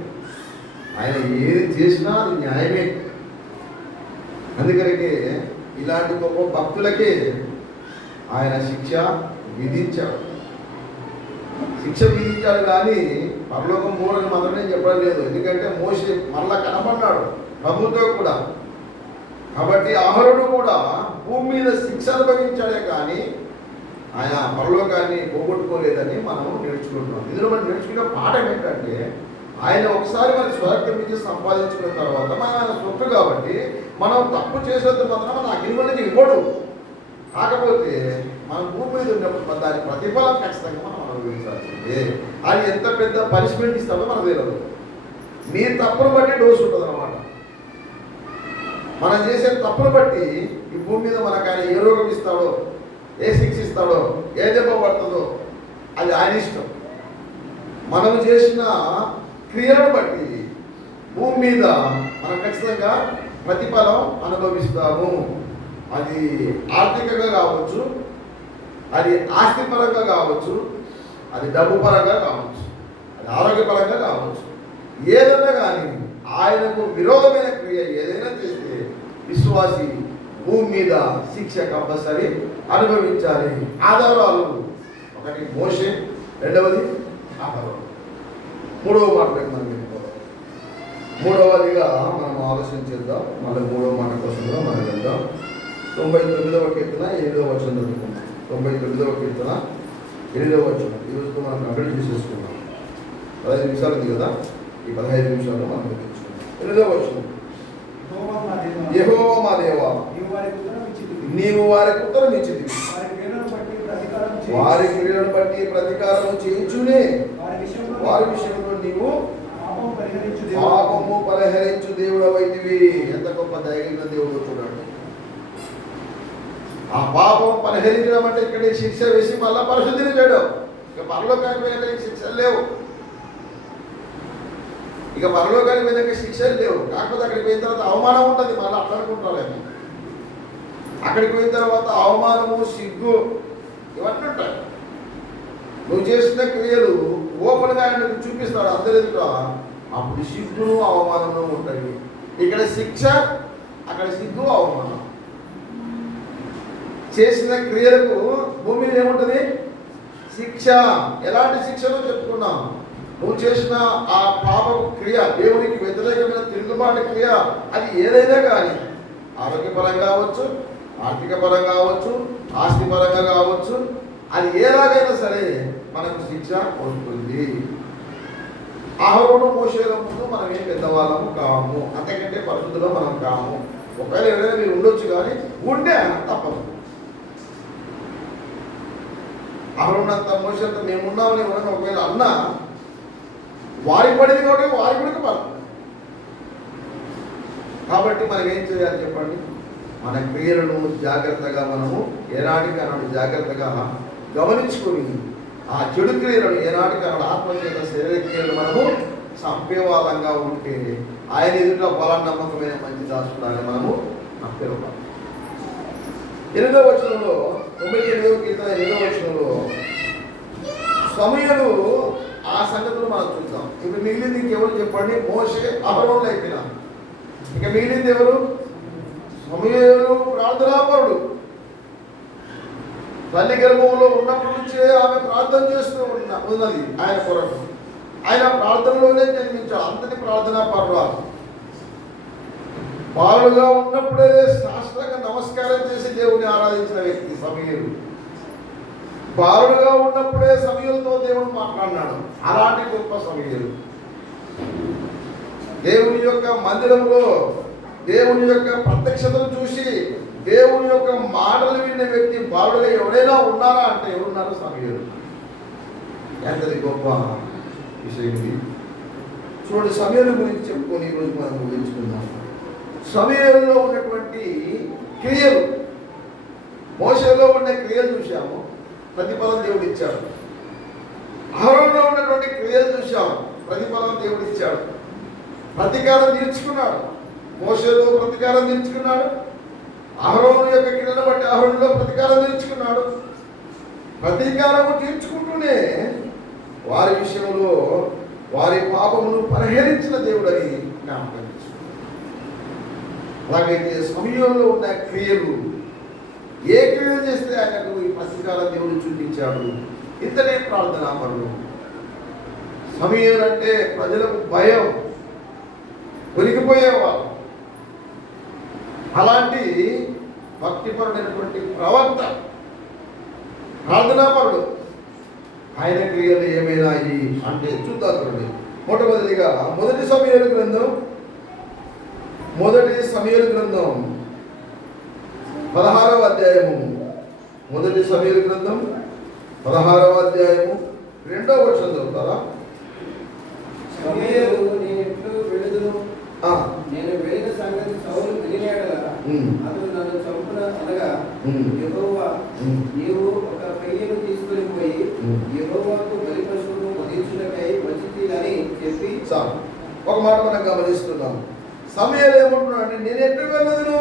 ఆయన ఏది చేసినా అది న్యాయమే. అందుకనికే ఇలాంటి గొప్ప భక్తులకే ఆయన శిక్ష విధించాడు. శిక్ష విధించాడు కానీ పరలోకం మూడని మాత్రమే చెప్పడం లేదు. ఎందుకంటే మోషే మరలా కనపడ్డాడు ప్రభుతో కూడా. కాబట్టి అహరోను కూడా భూమి మీద శిక్ష అనుభవించాడే కానీ ఆయన పరలోకాన్ని పోగొట్టుకోలేదని మనం నేర్చుకుంటున్నాం. ఇందులో మనం నేర్చుకున్న పాఠం ఏంటంటే, ఆయన ఒకసారి మన స్వర్గం నుంచి సంపాదించుకున్న తర్వాత మనం ఆయన సొత్తు కాబట్టి మనం తప్పు చేసేందుకు మాత్రం మన అగ్నిమల్ని ఇవ్వడు. కాకపోతే మనం భూమి మీద ఉన్నప్పుడు దాని ప్రతిఫలం ఖచ్చితంగా మనం అనుభవించాల్సిందే. అది ఎంత పెద్ద పనిష్మెంట్ ఇస్తాడో మనకు తెలియదు. నీ తప్పును బట్టి డోసు ఉంటుంది అన్నమాట. మనం చేసే తప్పును బట్టి ఈ భూమి మీద మనకు ఆయన ఏ రోగం ఇస్తాడో, ఏ శిక్ష ఇస్తాడో, ఏ దెబ్బ పడుతుందో అది ఆయన ఇష్టం. మనం చేసిన క్రియలను బట్టి భూమి మీద మనం ఖచ్చితంగా ప్రతిఫలం అనుభవిస్తాము. అది ఆర్థికంగా కావచ్చు, అది ఆస్తిపరంగా కావచ్చు, అది డబ్బు పరంగా కావచ్చు, అది ఆరోగ్యపరంగా కావచ్చు. ఏదైనా కానీ ఆయనకు విరోధమైన క్రియ ఏదైనా చేస్తే విశ్వాసి భూమి మీద శిక్ష కంపల్సరీ అనుభవించాలి. ఆధారాలు ఒకటి మోషే, రెండవది అహరోను. మూడవ మాటలోకి మనం వెళ్ళిపోదాం. మూడవదిగా మనం ఆలోచన చేద్దాం. మళ్ళీ మూడవ మాట కోసం కూడా మనం వెళ్దాం. 99వ కీర్తన 7వ వచనం చదువుకున్నాం. 99వ కీర్తన 8వ వచనం. ఈరోజు మనం కంప్లీట్ చేసేసుకున్నాం. 15 నిమిషాలు ఉంది కదా, ఈ 15 నిమిషాలు మనం తెచ్చుకున్నాం. 8వ వచనం. యెహోవా మా దేవా, నీవు వారికి ఉత్తరం ఇచ్చితివి, వారి క్రియలను బట్టి ప్రతీకారం చేయించునే వారి విషయంలో నీవు పాపము పరిహరించు దేవుడవైతివి. ఎంత గొప్ప దయగలిగిన దేవుడు చూడండి. ఆ పాపం పరిహరించడం అంటే ఇక్కడ శిక్ష వేసి మళ్ళా పరిశుద్ధిని చేయడం. ఇక పరలోకానికి వెళ్ళే శిక్షలు లేవు. ఇక పరలోకానికి వెళ్ళే శిక్షలు లేవు. కాకపోతే అక్కడికి పోయిన తర్వాత అవమానం ఉంటుంది. మళ్ళీ అట్లా అనుకుంటారేమో. అక్కడికి పోయిన తర్వాత అవమానము, సిగ్గు ఇవన్నీ ఉంటాయి. నువ్వు చేసిన క్రియలు ఓపెన్గా ఆయనకు చూపిస్తాడు అందరి ఎదుట. అప్పుడు సిగ్గును అవమానము ఉంటాయి. ఇక్కడ శిక్ష, అక్కడ సిగ్గు అవమానం. చేసిన క్రియలకు భూమి మీద ఏముంటుంది? శిక్ష. ఎలాంటి శిక్షను చెప్పుకున్నాం? నువ్వు చేసిన ఆ పాప క్రియ, దేవునికి వ్యతిరేకమైన తిరుగుబాటు క్రియ, అది ఏదైనా కానీ ఆరోగ్యపరంగా కావచ్చు, ఆర్థిక పరంగా కావచ్చు, ఆస్తి పరంగా కావచ్చు, అది ఏలాగైనా సరే మనకు శిక్ష వస్తుంది. అహరోను మోషేల ముందు మనం ఏం పెద్దవాళ్ళము కాము, అంతకంటే పరిస్థితుల్లో మనం కాము. ఒకవేళ ఎవరైనా మీరు ఉండొచ్చు, కానీ ఉంటే తప్పదు. అహరోనంత మోషేంత మేమున్నామని ఎవరైనా ఒకవేళ అన్నా వారి పడింది కాబట్టి వారి కూడా పడుతుంది. కాబట్టి మనం ఏం చేయాలి చెప్పండి? మన క్రియలను జాగ్రత్తగా మనము ఏనాటికి అన్నాడు జాగ్రత్తగా గమనించుకొని ఆ చెడు క్రియలను ఏనాటికి అన్నాడు ఆత్మచేత శరీర క్రియలు మనము చంపేవాళ్ళంగా ఉంటే ఆయన ఎదుట బల నమ్మకమైన మంచి దాసుడాన్ని మనము నమ్మేవాళ్ళం. 8వ వచనంలో 98వ కీర్తన 8వ వచనంలో సమూయేలు ఆ సంగతులు మనం చూద్దాం. ఇప్పుడు మిగిలింది ఇంకెవరు చెప్పండి? మోషే, అహరోనులు అయిపోయినా ఇక మిగిలింది ఎవరు? సమూయేలు ప్రార్థనాపరుడు. తల్లి గర్భంలో ఉన్నప్పటి నుంచే ఆమె ప్రార్థన చేస్తూ ఉన్నది ఆయన కొరకు. ఆయన ప్రార్థనలోనే జన్మించాడు. అంతటి ప్రార్థనాపరుడు. బాలుగా ఉన్నప్పుడే శాస్త్రంగా నమస్కారం చేసి దేవుని ఆరాధించిన వ్యక్తి సమూయేలు. బాలుడుగా ఉన్నప్పుడే సమూయేలుతో దేవుడు మాట్లాడినాడు. అలాంటి గొప్ప సమూయేలు. దేవుని యొక్క మందిరంలో దేవుని యొక్క ప్రత్యక్షతను చూసి దేవుని యొక్క మాటలు విన్న వ్యక్తి బాలుడుగా ఎవరైనా ఉన్నారా అంటే ఎవరున్నారు? సమూయేలు. ఎంతది గొప్ప విషయం ఇది. చూడండి, సమూయేలు గురించి చెప్పుకొని ఈరోజు మనం ముగించుకుందాం. సమూయేలులో ఉన్నటువంటి క్రియలు, మోషేలో ఉన్న క్రియలు చూశాము, ప్రతిఫలం దేవుడు ఇచ్చాడు. అహరోనులో ఉన్నటువంటి క్రియలు చూశాము, ప్రతిఫలం దేవుడు ఇచ్చాడు. ప్రతీకారం తీర్చుకున్నాడు. మోషేలో ప్రతీకారం తీర్చుకున్నాడు. అహరోను యొక్క క్రియలను బట్టి అహరోనులో ప్రతీకారం తీర్చుకున్నాడు. ప్రతీకారము తీర్చుకుంటూనే వారి విషయంలో వారి పాపమును పరిహరించిన దేవుడని జ్ఞాపకం. అలాగైతే సమయంలో ఉన్న క్రియలు, ఏ క్రియలు చేస్తే ఆయనకు ఈ ప్రతీకారం దేవుడు చూపించాడు? ఇంతనే ప్రార్థనాపరుడు. సమయం అంటే ప్రజలకు భయం, ఉనికిపోయేవాళ్ళు. అలాంటి భక్తిపరుడైనటువంటి ప్రవక్త, ప్రార్థనాపరుడు. ఆయన క్రియలు ఏమైనాయి అంటే చూద్దాం. చూడండి, మొట్టమొదటిగా మొదటి సమూయేలు గ్రంథం 16వ అధ్యాయము. మొదటి సమూయేలు గ్రంథం 16వ అధ్యాయము 2వ వచనం చదువుతారా? సమూయేలు, నేను ఎట్లు వెళుదును? నేను వెళ్ళిన సంగతి సౌలు వినినయెడల అతడు నన్ను చంపున అనగా యెహోవా నీవు ఒక పెయ్యను తీసుకొని పోయి యెహోవాకు బలి పశువును వధించుటకై వచ్చితిని చెప్పి. ఒక మాట మనం గమనిస్తున్నాం. సమూయేలు ఏమంటున్నాడు? నేను ఎట్లు వెళ్ళదును?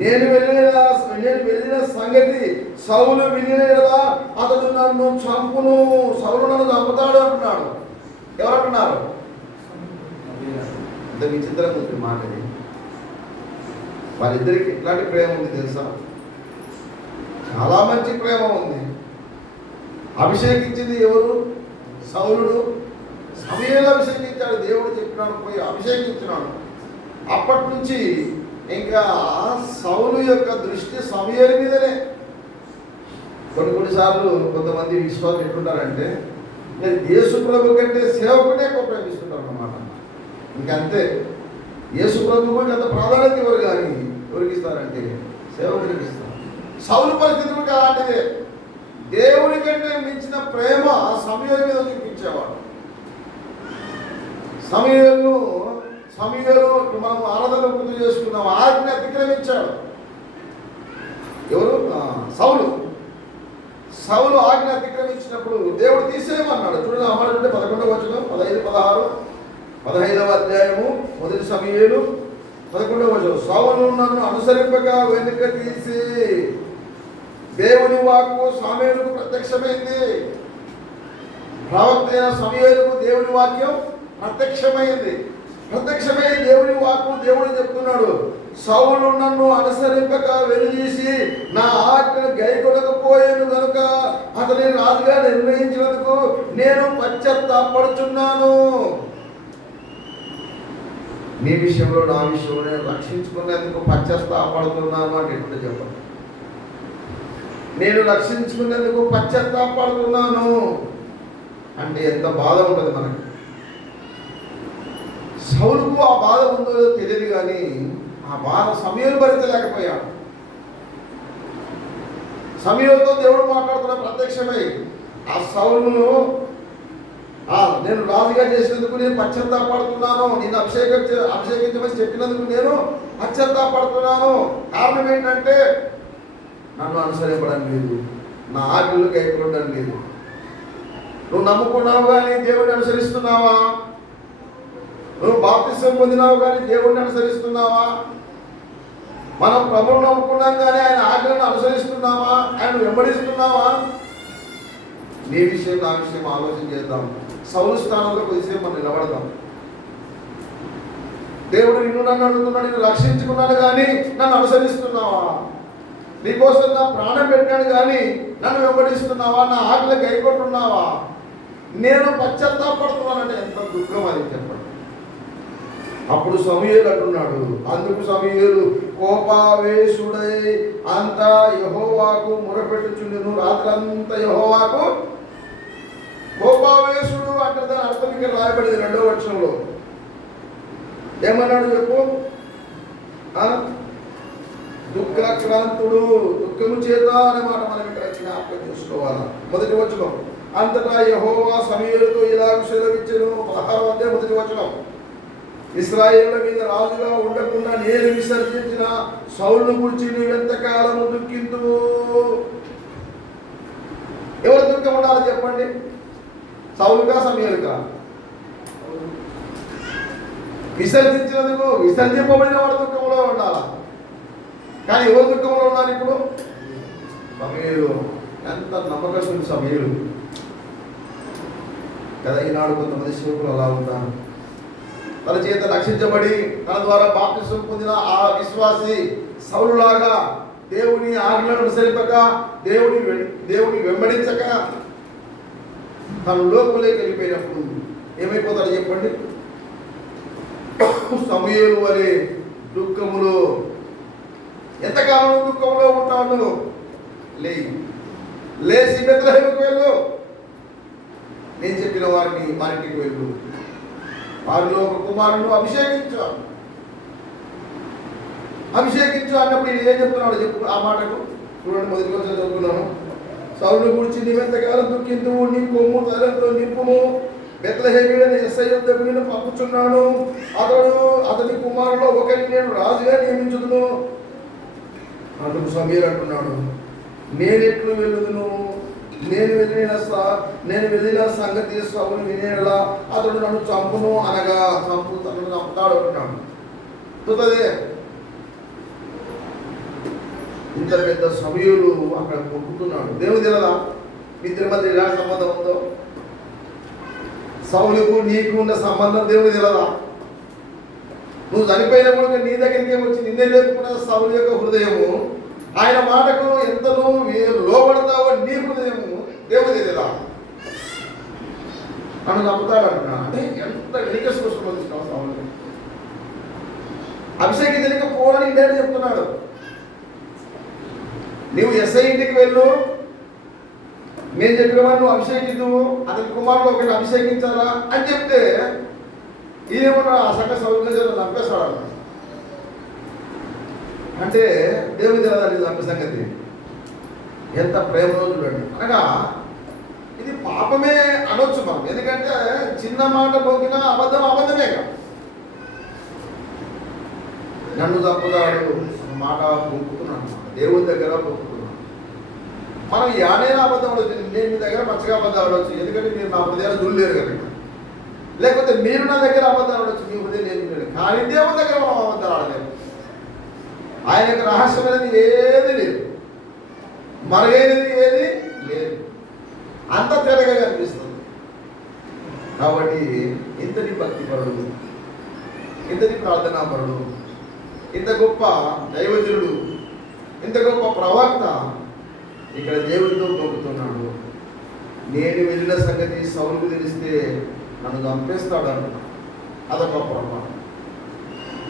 నేను వెళ్ళిన సంగతి సౌలు వినినయెడల అతడు నన్ను చంపును, సౌలు నన్ను చంపుతాడు అంటున్నాడు. ఎవరంటున్నారు? అంత విచిత్రంగా ఉంది మాట. వారిద్దరికి ఎట్లాంటి ప్రేమ ఉంది తెలుసా? చాలా మంచి ప్రేమ ఉంది. అభిషేకించింది ఎవరు? సౌలుడు. సమూయేలు అభిషేకించాడు. దేవుడు చెప్పినాడు, పోయి అభిషేకించినాడు. అప్పటి నుంచి ఇంకా సౌలు యొక్క దృష్టి సమూయేలు మీదనే. కొన్నిసార్లు కొంతమంది విశ్వాసం ఎట్లుంటారంటే యేసు ప్రభు కంటే సేవకునే ఎక్కువ ప్రేమిస్తుంటారు అన్నమాట. ఇంకంతే. యేసు ప్రభువుకి అంత ప్రాధాన్యత ఇవ్వరు, కానీ ఎవరికి ఇస్తారంటే సేవకుడికి ఇస్తారు. సౌలు పరిస్థితి కూడా అలాంటిదే. దేవుని కంటే మించిన ప్రేమ సమూయేలు మీద చూపించేవాడు. సమూయేలు మనం ఆరాధన గుర్తు చేసుకున్నాం, ఆజ్ఞ అతిక్రమించాడు. ఎవరు? సౌలు ఆజ్ఞ అతిక్రమించినప్పుడు దేవుడు తీసేయమన్నాడు. చూడండి, అమలు 11వ వచనం, 15, 16, 15వ అధ్యాయము మొదటి సమూయేలు 11వ వచనం, సౌలు నన్ను అనుసరింపగా వెనుక తీసి దేవుని వాక్కు సమూయేలుకు ప్రత్యక్షమైంది. ప్రవక్త అయిన సమూయేలుకు దేవుని వాక్యం ప్రత్యక్షమైంది. ప్రత్యక్షమై దేవుని వాక్కు దేవుడు చెప్తున్నాడు, సౌలు నన్ను అనుసరింపక వెనుదీసి నా ఆజ్ఞను గైకొనకపోయాను గనుక అతని రాజుగా నిర్ణయించినందుకు నేను పశ్చాత్తాపడుచున్నాను. నీ విషయంలో నా విషయంలో నేను రక్షించుకునేందుకు పశ్చాత్తాపడుతున్నాను అంటే ఎప్పుడు చెప్పండి. నేను రక్షించుకునేందుకు పశ్చాత్తాపడుతున్నాను అంటే ఎంత బాధ ఉంటుంది మనకి. సౌలుకు ఆ బాధ ఉందో తెలియదు, కానీ ఆ బాధ సమూయేలు భరించలేకపోయాడు. సమూయేలుతో దేవుడు మాట్లాడుతున్న ప్రత్యక్షమై ఆ సౌలును నేను రాజుగా చేసినందుకు నేను పశ్చాత్తాపడుతున్నాను, నేను అభిషేకించమని చెప్పినందుకు నేను పశ్చాత్తాపడుతున్నాను. కారణం ఏంటంటే నన్ను అనుసరింపడం లేదు, నా ఆజ్ఞలు గైకొనడం లేదు. నువ్వు నమ్ముకున్నావు కానీ దేవుడిని అనుసరిస్తున్నావా? నువ్వు బాప్తిసం పొందినావు కానీ దేవుడిని అనుసరిస్తున్నావా? మనం ప్రభువును నమ్ముకున్నాం కానీ ఆయన ఆజ్ఞలను అనుసరిస్తున్నావా? ఆయన వెంబడిస్తున్నావా? నీ విషయం నా విషయం ఆలోచన చేద్దాం. సౌలు స్థానంలో కొద్దిసేపు మనం నిలబడదాం. దేవుడు నిన్ను నన్ను అడుగుతున్నాడు, నిన్ను రక్షించుకున్నాడు కానీ నన్ను అనుసరిస్తున్నావా? నీకోసం నా ప్రాణం పెట్టాడు కానీ నన్ను వెంబడిస్తున్నావా? నా ఆజ్ఞలు గైకొంటున్నావా? నేను పశ్చాత్తాపడుతున్నానంటే ఎంత దుఃఖం అది చెప్పండి. అప్పుడు సమూయేలు అంటున్నాడు, అందుకు సమూయేలు కోపావేశుడై అంతా యెహోవాకు మొరపెట్టుచుండెను. రాత్రంతా యెహోవాకు కోపావేశుడు అంటే దాని అర్థం ఇక్కడ రాయబడింది 2వ వచనంలో. ఏమన్నాడు చెప్పు? దుఃఖాక్రాంతుడు, దుఃఖము చేత అనే మాట మనం ఇక్కడ జ్ఞాపకం చేసుకోవాలా. 1వ వచనం, అంతటా యెహోవా సమూయేలుతో ఇలాగ సెలవిచ్చెను. 16వ అధ్యాయం 1వ వచనం, ఇశ్రాయేలుల మీద రాజుగా ఉండకుండా నేను విసర్జించిన సౌలును గురించి నువ్వెంతకాలము దుఃఖింతువు? ఎవరు దుఃఖం ఉండాలి చెప్పండి? సౌలుగా సమూయేలుగా? విసర్జించినందుకు విసర్జింపబడిన వాడు దుఃఖంలో ఉండాలా, కానీ ఎవరు దుఃఖంలో ఉన్నారు ఇప్పుడు? సమూయేలు. ఎంత నమ్మకస్తుడు సమూయేలు కదా. ఈనాడు కొంతమంది సేవకులు అలా ఉంటారు. తన చేత రక్షించబడి తన ద్వారా బాప్తిసం పొందిన ఆ విశ్వాసి సౌలులాగా దేవుని ఆజ్ఞలను అనుసరింపక దేవుని వెంబడించక తన లోకంలోకి వెళ్ళిపోయినప్పుడు ఏమైపోతాడో చెప్పండి? సమూయేలు వలె దుఃఖములో. ఎంతకాలం దుఃఖంలో ఉంటాను? లేచి బెత్లెహేముకు వెళ్ళు, నేను చెప్పిన వారికి వెళ్ళు, వారిలో ఒక కుమారుడు అభిషేకించు అన్నప్పుడు నేను ఏం చెప్తున్నాడు చెప్పు ఆ మాటకు. చూడండి, 1వ వచనం చదువుకున్నాను. సౌలును గురించి నీవెంతకాలం దుఃఖింతువు? నీ కొమ్ము తలతో నింపుము. బెత్లెహేములోని యెస్సై యొద్దకు నిన్ను పంపుచున్నాను. అతని కుమారులో ఒకరిని నేను రాజుగా నియమించుదును. అందుకు సమూయేలు అంటున్నాడు, నేనెట్లు వెళ్ళుదును? నేను వెళ్ళిన సంగతి సౌలు వినేలా అతడు నన్ను చంపును అనగా తనను చంపుతాడు అంటున్నాడు. తుదదే ఇంత పెద్ద సమూయేలు అక్కడ మొక్కుతున్నాడు. దేవుడు తెలియదా మీ ఇద్దరి మధ్య ఎలాంటి సంబంధం ఉందో? సౌలుకు నీకు ఉన్న సంబంధం దేవుడు తెలియదా? నువ్వు చనిపోయినప్పుడు నీ దగ్గరికి వచ్చి నిన్నే లేపుకున్న సౌలు యొక్క హృదయము, ఆయన మాటకు ఎంత నువ్వు లోబడతావో నీ హృదయము దేవుడు తెలియదా? నన్ను చంపుతాడు అంటున్నా అంటే ఎంత వెనుకసు కోసం వచ్చినావు సౌలు. అభిషేకించకపోవడానికి నేను చెప్తున్నాడు. నువ్వు యెస్సై ఇంటికి వెళ్ళు, నేను చెప్పిన వాడు నువ్వు అభిషేకిద్దువు, అతని కుమారుడు ఒకటి అభిషేకించాలా అని చెప్తే ఈయనేమన్నా ఆ సంగతి సౌకర్యం చంపేస్తాడు అంటే దేవుని తెలియదు అంత సంగతి. ఎంత ప్రేమలో చూడండి. అనగా ఇది పాపమే అనొచ్చు మనం, ఎందుకంటే చిన్న మాట పోకిన అబద్ధమే కదా. నన్ను చంపుతాడు మాట పొంపుతున్నాను, దేవుని దగ్గర పొంపుతున్నాను. మనం యాడైనా అబద్ధం అడవచ్చు. నేను మీ దగ్గర పచ్చగా అబద్ధం అడవచ్చు, ఎందుకంటే మీరు నా హృదయాలు చూడలేరు కనుక. లేకపోతే మీరు నా దగ్గర అబద్ధం అడవచ్చు, మీ హృదయం నేను కానీ దేవుని దగ్గర మనం అబద్ధాలు ఆడలేము. ఆయనకు రహస్యమైనది ఏది లేదు, మరుగైనది ఏది లేదు, అంత తేలిగా కనిపిస్తుంది. కాబట్టి ఇంతటి భక్తిపరుడు, ఇంతటి ప్రార్థనాపరుడు, ఇంత గొప్ప దైవజనుడు, ఇంత గొప్ప ప్రవక్త ఇక్కడ దేవుడితో పోగుతున్నాడు. నేను వెళ్ళిన సంగతి సౌలుకు తెలిస్తే నన్ను చంపేస్తాడు అంటున్నా. అదొక పొరపాటు.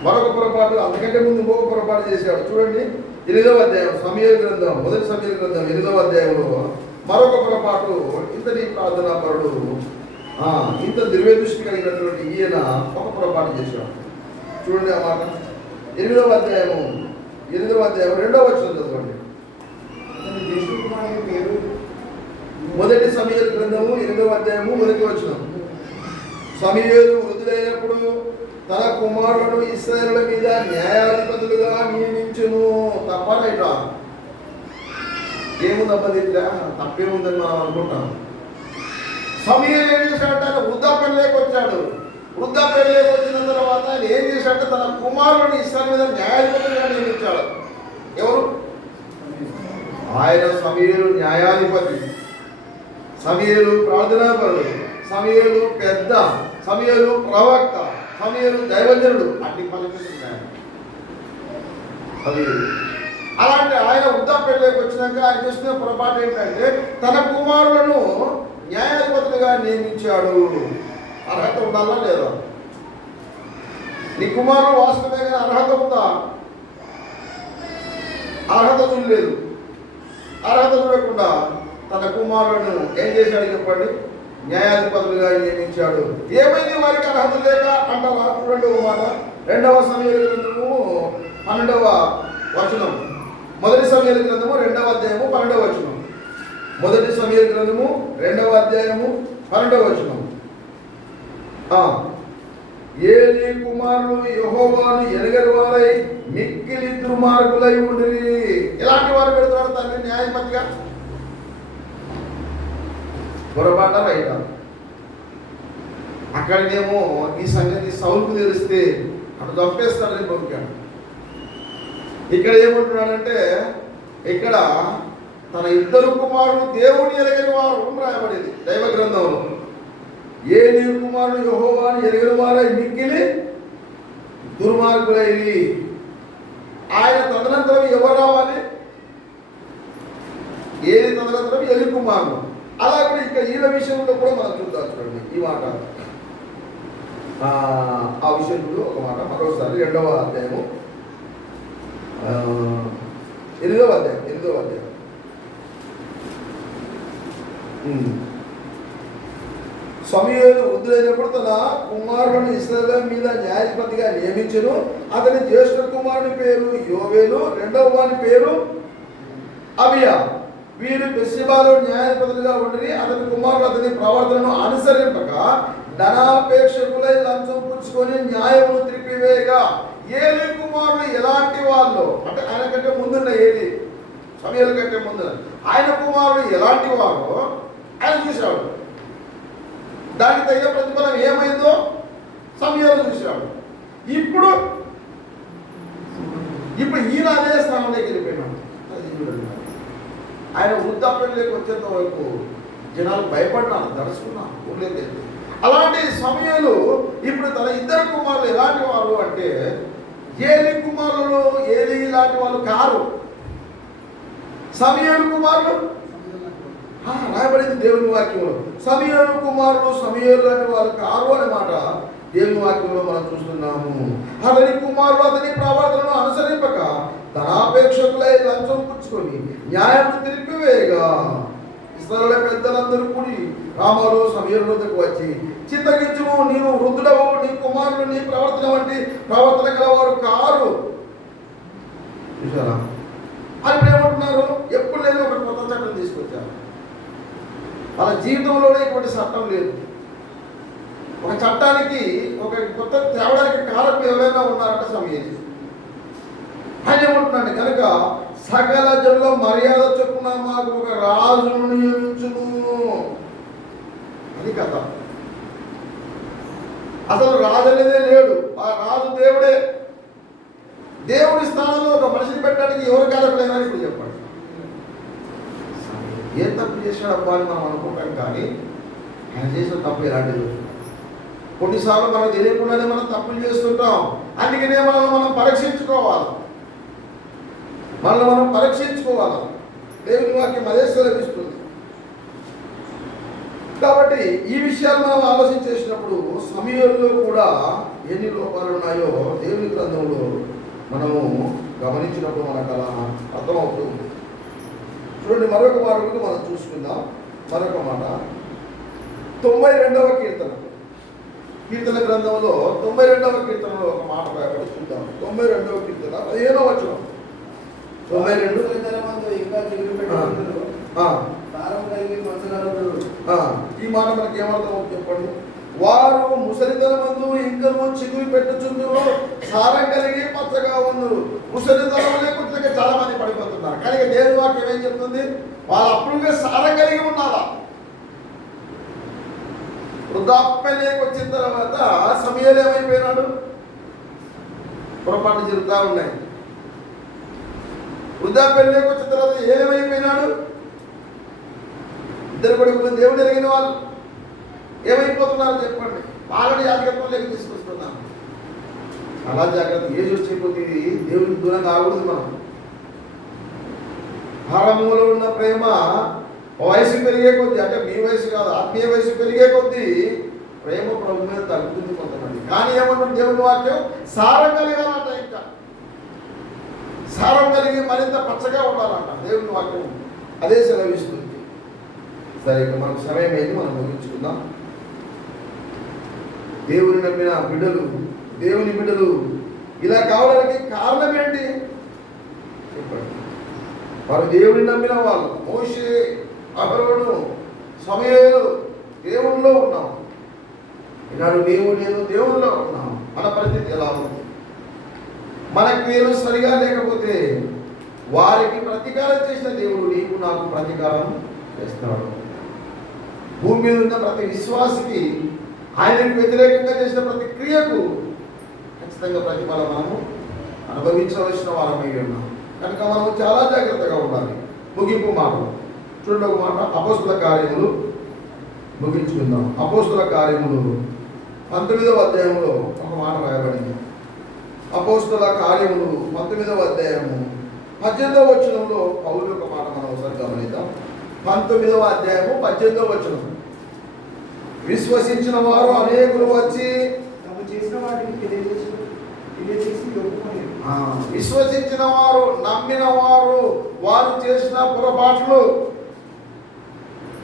మరొక పొరపాటు, అంతకంటే ముందు ఇంకొక పొరపాటు చేశాడు. చూడండి 8వ అధ్యాయం సమూయేలు గ్రంథం, మొదటి సమూయేలు గ్రంథం 8వ అధ్యాయంలో మరొక పొరపాటు. ఇంతటి ప్రార్థనాపరుడు, ఇంత దివ్యదృష్టి కలిగినటువంటి ఈయన ఒక పొరపాటు చేశాడు. చూడండి ఆ మాట 8వ అధ్యాయం 2వ వచనం చదవండి. మొదటి సమూయేలు గ్రంథము 8వ అధ్యాయము 1వ వచనం. సమూయేలు వృద్ధులైనప్పుడు తన కుమారులను ఇశ్రాయేలుల మీద న్యాయాధిపతులుగా నియమించును. తప్పనైట ఏముందబ్బా, దీంట్లో తప్పేముందని మనం అనుకుంటాం. సమూయేలు ఏం చేశాడంటే ఆయన వృద్ధాప్యంలోకి వచ్చాడు. వృద్ధాప్యంలోకి వచ్చిన తర్వాత ఆయన ఏం చేశాడంటే తన కుమారులను ఇశ్రాయేలు మీద న్యాయాధిపతులుగా నియమించాడు. ఎవరు? ఆయన. సమూయేలు న్యాయాధిపతి, సమూయేలు ప్రార్థనాపరుడు, సమూయేలు పెద్ద, సమూయేలు ప్రవక్త, సమూయేలు దైవజనుడు, అన్ని పలికిస్తున్నాయి. అలాంటి ఆయన వృద్ధాప్యంలోకి వచ్చినాక ఆయన చేసిన పొరపాటు ఏంటంటే తన కుమారులను న్యాయాధిపతులుగా నియమించాడు. అర్హత ఉండాలా లేదా? నీ కుమారుడు వాస్తవమే కానీ అర్హత ఉందా? అర్హత చూడలేదు. అర్హత చూడకుండా తన కుమారులను ఏం చేశాడు చెప్పండి? న్యాయాధిపతులుగా నియమించాడు. ఏమైంది వారికి అర్హత లేక అంటారా? చూడండి ఒక మాట, 2వ సమూయేలు గ్రంథము 12వ వచనం. మొదటి సమూయేలు గ్రంథము 2వ అధ్యాయము 12వ వచనం. మొదటి సమూయేలు గ్రంథము 2వ అధ్యాయము 12వ వచనం. ఏలీ కుమారులు యెహోవాను ఎరగని వారై మిక్కిలి దుర్మార్గులై ఉండిరి. ఎలాంటి వారు పెడతారు తండ్రి న్యాయపతిగా? పొరపాట రైట? అక్కడనేమో ఈ సంగతి సౌలుకు తెలిస్తే అటు తప్పేస్తాడని పంపాడు. ఇక్కడ ఏమంటున్నాడంటే ఇక్కడ తన ఇద్దరు కుమారులు దేవుని ఎరగని వారు రాయబడింది దైవ గ్రంథంలో. ఏలీ కుమారుడు యెహోవాను ఎరగని వారై మిక్కిలి దుర్మార్గులై. ఆయన తదనంతరం ఎవరు రావాలి? ఏలీ తదనంతరం ఏలీ కుమారుడు. అలా కూడా ఇక్కడ ఈయన విషయంలో కూడా మనం చూద్దాం. చూడండి ఈ మాట, ఆ విషయంలో ఒక మాట మరోసారి 2వ అధ్యాయము 8వ అధ్యాయం. సమూయేలు వృద్ధులైనప్పుడు తన కుమారులను ఇశ్రాయేలు మీద న్యాయాధిపతిగా నియమించును. అతని జ్యేష్ఠ కుమారుని పేరు యోవేలు, రెండవ వాని పేరు అబియా. వీరు బెత్షెబాలో న్యాయాధిపతులుగా ఉండి అతని కుమారులు అతని ప్రవర్తనను అనుసరింపక ధనాపేక్షకులై లంచం పుచ్చుకొని న్యాయమును త్రిపివేయగా. ఏలీ కుమారులు ఎలాంటి వాళ్ళు అంటే ఆయన కంటే ముందున్న ఏలీ, సమూయేలు కంటే ముందున్న ఆయన కుమారులు ఎలాంటి వారో ఆయన చూశాడు. దానికి తగిన ప్రతిఫలం ఏమైందో సమూయేలు చూశాడు. ఇప్పుడు ఈయన అదే స్థానంలోకి వెళ్ళిపోయినాడు. ఆయన వృద్ధాప్యంలోకి వచ్చేంత వరకు జనాలు భయపడ్డారు, దడుచుకున్నారు, ఊళ్ళేది. అలాంటి సమూయేలు ఇప్పుడు తన ఇద్దరు కుమారులు ఎలాంటి వారు అంటే ఏలీ కుమారులు ఏలీ లాంటి వాళ్ళు కారు. సమూయేలు కుమారులు రాయబడింది దేవుని వాక్యంలో. సమూయేలు కుమారులు సమూయేలు లాంటి వారు కారు అనే మాట దేవుని వాక్యంలో మనం చూస్తున్నాము. అతని కుమారులు అతని ప్రవర్తనను అనుసరింపక ధనాపేక్షకులై లంచం పుచ్చుకొని న్యాయం తిరిపివేయగా ఇశ్రాయేలు పెద్దలందరూ కూడి రామాలు సమూయేలు వద్దకు వచ్చి, చింతగించుము, నీవు వృద్ధుడవు, నీ కుమారులు నీ ప్రవర్తన వంటి ప్రవర్తన గలవారు కారు. చూసారా? అని ఏమంటున్నారు? ఎప్పుడు లేదు ఒక కొత్త చట్టం తీసుకొచ్చారు. వాళ్ళ జీవితంలోనే ఇటువంటి చట్టం లేదు. ఒక చట్టానికి ఒక కొత్త తేవడానికి కారణం ఎవరైనా ఉన్నారంటే సమూయేలు. ఆయన ఏమంటున్నాడు కనుక సకల జనుల మర్యాద చొప్పున మాకు ఒక రాజును నియమించును. అది కథ. అసలు రాజు అనేదే లేడు. ఆ రాజు దేవుడే. దేవుడి స్థానంలో ఒక మనిషిని పెట్టడానికి ఎవరు కాలట్లేనా ఇప్పుడు చెప్పండి. ఏం తప్పు చేశాడు అబ్బా అని మనం అనుకుంటాం, కానీ ఆయన చేసిన తప్పు ఎలాంటిది. కొన్నిసార్లు మనకు తెలియకుండానే మనం తప్పులు చేస్తుంటాం. అందుకనే మనం పరీక్షించుకోవాలి. మనం పరీక్షించుకోవాలి. దేవుని వాక్యం అదే సెలవిస్తుంది. కాబట్టి ఈ విషయాలు మనం ఆలోచించేసినప్పుడు సమయంలో కూడా ఎన్ని లోపాలు ఉన్నాయో దేవుని గ్రంథంలో మనము గమనించినప్పుడు మనకు అలా అర్థమవుతుంది. చూడండి, మరొక మాట కూడా మనం చూసుకుందాం. మరొక మాట 92వ కీర్తన గ్రంథంలో 92వ కీర్తనలో ఒక మాట రాయబడి చూద్దాం. 92వ కీర్తన 15వ వచనం. 92 ఇంకా చిగురు సారం కలిగి మంచగలరు. ఈ మాట మనకి ఏమర్థం అవుతుంది చెప్పండి. వారు ముసలితనమందు ఇంకను చిగురు పెట్టుచుందురు, సారం కలిగి పచ్చగా ఉందరు. ముసలితనం లేకపోతే చాలా మంది పడిపోతున్నారు. కానీ దేవుని వాక్యం ఏం చెప్తుంది? వాళ్ళు అప్పుడుగా సారం కలిగి ఉన్నారా? వృద్ధాప్యంలోకి వచ్చిన తర్వాత సమయాలు ఏమైపోయినాడు? పొరపాటు జరుగుతూ ఉన్నాయి. వృద్ధాప్యంలోకి వచ్చిన తర్వాత ఏమైపోయినాడు? ఇద్దరు కొడుకులు దేవుడు ఎరిగిన వాళ్ళు ఏమైపోతున్నారు చెప్పండి? వాళ్ళని జాగ్రత్తలోకి తీసుకొస్తున్నాం. అలా జాగ్రత్త. ఏజ్ వచ్చే కొద్ది దేవుడికి దూరం కాకూడదు. మనం ఆరంభంలో ఉన్న ప్రేమ వయసు పెరిగే కొద్దీ, అంటే మీ వయసు కాదు, ఆత్మీయ వయసు పెరిగే కొద్దీ ప్రేమ ప్రభు మీద తగ్గుతుంది కొంతమంది. కానీ ఏమంటారు దేవుని వాక్యం? సారం కలిగాలంట. ఇంకా సారం కలిగి మరింత పచ్చగా ఉండాలంట. దేవుని వాక్యం అదే సెలవిస్తుంది. సరే, ఇక మనకు సమయం అయింది, మనం ముగించుకుందాం. దేవుని నమ్మిన బిడ్డలు, దేవుని బిడ్డలు ఇలా కావడానికి కారణం ఏంటి చెప్పండి? వారు దేవుని నమ్మిన వాళ్ళు. మోషే, అహరోను, సమూయేలు దేవునిలో ఉన్నాం. ఈనాడు నేను దేవునిలో ఉన్నాం. మన పరిస్థితి ఎలా ఉంది? మన క్రియలు సరిగా లేకపోతే వారికి ప్రతీకారం చేసిన దేవుడు నీకు నాకు ప్రతీకారం చేస్తాడు. భూమి మీద ఉన్న ప్రతి విశ్వాసికి ఆయనకు వ్యతిరేకంగా చేసిన ప్రతి క్రియకు ఖచ్చితంగా ప్రతిఫలం మనము అనుభవించవలసిన వారమై ఉన్నాం. కనుక మనము చాలా జాగ్రత్తగా ఉండాలి. ముగింపు మాటలు చూడండి. ఒక మాట అపోస్తుల కార్యములు ముగించుకుందాం. అపోస్తుల కార్యములు 19వ అధ్యాయంలో ఒక మాట రాయబడింది. అపోస్తుల కార్యములు 19వ అధ్యాయము 18వ వచనంలో పౌలు ఒక మాట మనం ఒకసారి గమనిద్దాం. 19వ అధ్యాయము 18వ వచనం. విశ్వసించిన వారు అనేకులు వచ్చి తాము చేసిన వాటిని తెలియజేసి ఒప్పుకొని, విశ్వసించిన వారు, నమ్మిన వారు, వారు చేసిన పొరపాట్లు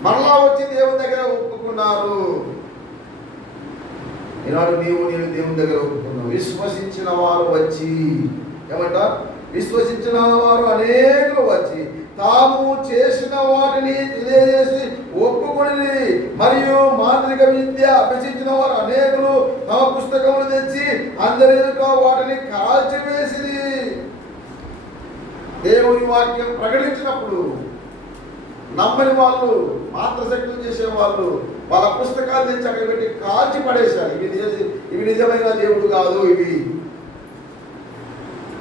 మరలా వచ్చి దేవుని దగ్గర ఒప్పుకున్నారు. ఈనాడు నేను దేవుని దగ్గర ఒప్పుకున్నాను. విశ్వసించిన వారు వచ్చి ఏమంట? విశ్వసించిన వారు అనేకులు వచ్చి తాము చేసిన వాటిని తెలియజేసి ఒప్పుకొని, మరియు మాంత్రిక విద్య అభ్యసించిన వారు అనేకులు తమ పుస్తకములు తెచ్చి అందరి ఎదుట వాటిని కాల్చివేసి దేవుని వాక్యం ప్రకటించినప్పుడు నమ్మని వాళ్ళు, మాత్రశక్తులు చేసే వాళ్ళు వాళ్ళ పుస్తకాలు తెచ్చి అక్కడ పెట్టి కాల్చి పడేశారు. ఇవి నిజమైన దేవుడు కాదు. ఇవి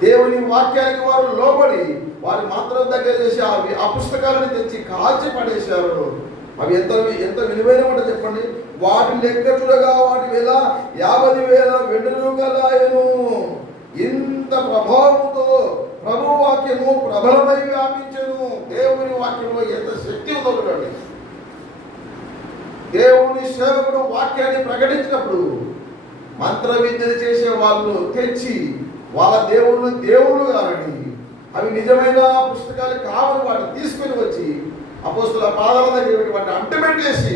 దేవుని వాక్యానికి వారు లోబడి వారి మాత్రం దగ్గర చేసి ఆ పుస్తకాలను తెచ్చి కాల్చి పడేశారు. అవి ఎంత విలువైన మాట చెప్పండి. వాటి లెక్క చూడగా వాటి వేల 50,000 వెండి రూపాయలు. ఇంత ప్రభావంతో ప్రభు వాక్యము ప్రబలమై వ్యాపించను. దేవుని వాక్యంలో ఎంత శక్తి ఉందో చూడండి. దేవుని సేవకుడు వాక్యాన్ని ప్రకటించినప్పుడు మంత్ర విద్యలు చేసే వాళ్ళు తెచ్చి వాళ్ళ దేవుళ్ళు కావండి, అవి నిజమైన పుస్తకాలు కావాలి, వాటిని తీసుకుని వచ్చి అపోస్తుల పాదాల దగ్గర వాటిని అంటబెట్టేసి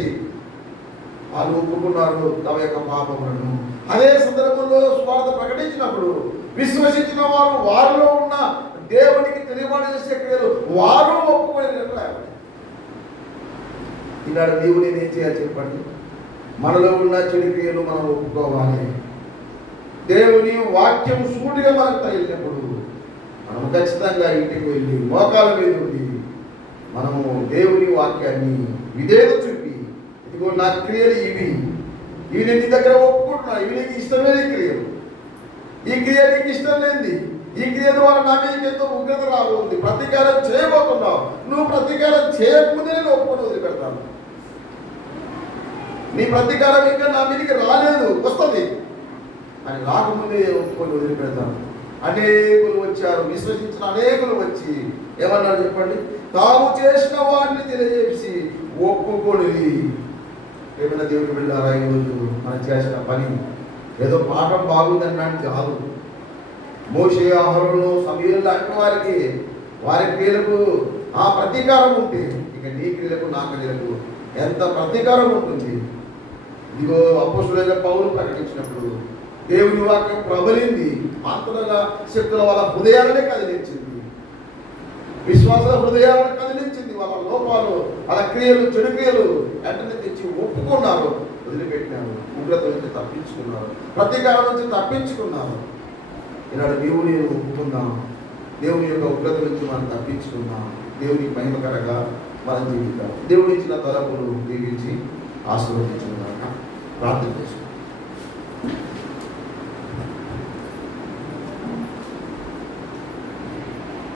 వాళ్ళు ఒప్పుకున్నారు తమ యొక్క పాపములను. అదే సందర్భంలో స్వార్థ ప్రకటించినప్పుడు విశ్వసించిన వారు, వారిలో ఉన్న దేవునికి తెలియబడి చేసే క్రియలు వారు ఒప్పుకొని నిర్ణయం. ఈనాడు నీవు నేనేం చేయాలి చెప్పండి? మనలో ఉన్న చెడు క్రియలు మనం ఒప్పుకోవాలి. దేవుని వాక్యం సూటిగా మనకు తగిలినప్పుడు మనం ఖచ్చితంగా ఇంటికి వెళ్ళి మోకాల మీద ఉండి మనము దేవుని వాక్యాన్ని విధేయత చూపి, ఇదిగో నా క్రియలు ఇవి, ఇవి నీ దగ్గర ఒప్పుకుంటున్నా, ఇవి నీకు ఇష్టమైన క్రియలు. ఈ క్రియ నీకు ఇష్టం లేనిది. ఈ క్రియ ద్వారా నా మీదకి ఎంతో ఉగ్రత రాబోతుంది. ప్రతీకారం చేయబోతున్నావు. నువ్వు ప్రతీకారం చేయకముందే నేను ఒప్పుకొని వదిలిపెడతాను. నీ ప్రతీకారం ఇంకా నా మీదకి రాలేదు, వస్తుంది అని రాకముందే ఒప్పుకొని వదిలిపెడతాను. అనేకులు వచ్చారు, విశ్వసించిన అనేకులు వచ్చి ఏమన్నారు చెప్పండి? తాము చేసిన వాడిని తెలియజేసి ఒప్పుకొని. ఏమైనా దేవుడు వెళ్ళారా? ఈరోజు మనం చేసిన పని ఏదో పాఠం బాగుందన్నాడు కాదు. మోషే, అహరోను, సమూయేలు లాంటి వారికి వారి క్రియలకు ఆ ప్రతీకారం ఉంటే ఇక నీ క్రియలకు నా క్రియలకు ఎంత ప్రతీకారం ఉంటుంది. ఇదిగో అపోస్తులైన పౌలు ప్రకటించినప్పుడు దేవుని వాక్యం ప్రబలింది, ఆత్మల శక్తుల వాళ్ళ హృదయాలనే కదిలించింది, విశ్వాసాల హృదయాలను కదిలించింది. వాళ్ళ లోపాలు, వాళ్ళ క్రియలు, చెడు క్రియలు వెంటనే తెచ్చి ఒప్పుకున్నారు, వదిలిపెట్టినారు, ఉగ్రత నుంచి తప్పించుకున్నారు, ప్రతీకారం నుంచి తప్పించుకున్నారు. ఈనాడు నీవు నేను ఒప్పుకుందాం, దేవుని యొక్క ఉగ్రత నుంచి మనం తప్పించుకుందాం, దేవునికి మహిమకరంగా మనం జీవిద్దాం. దేవుడు ఇచ్చిన తలపులు దీవించి ఆశీర్వదించుకున్నాక ప్రార్థన చేసుకుందాం.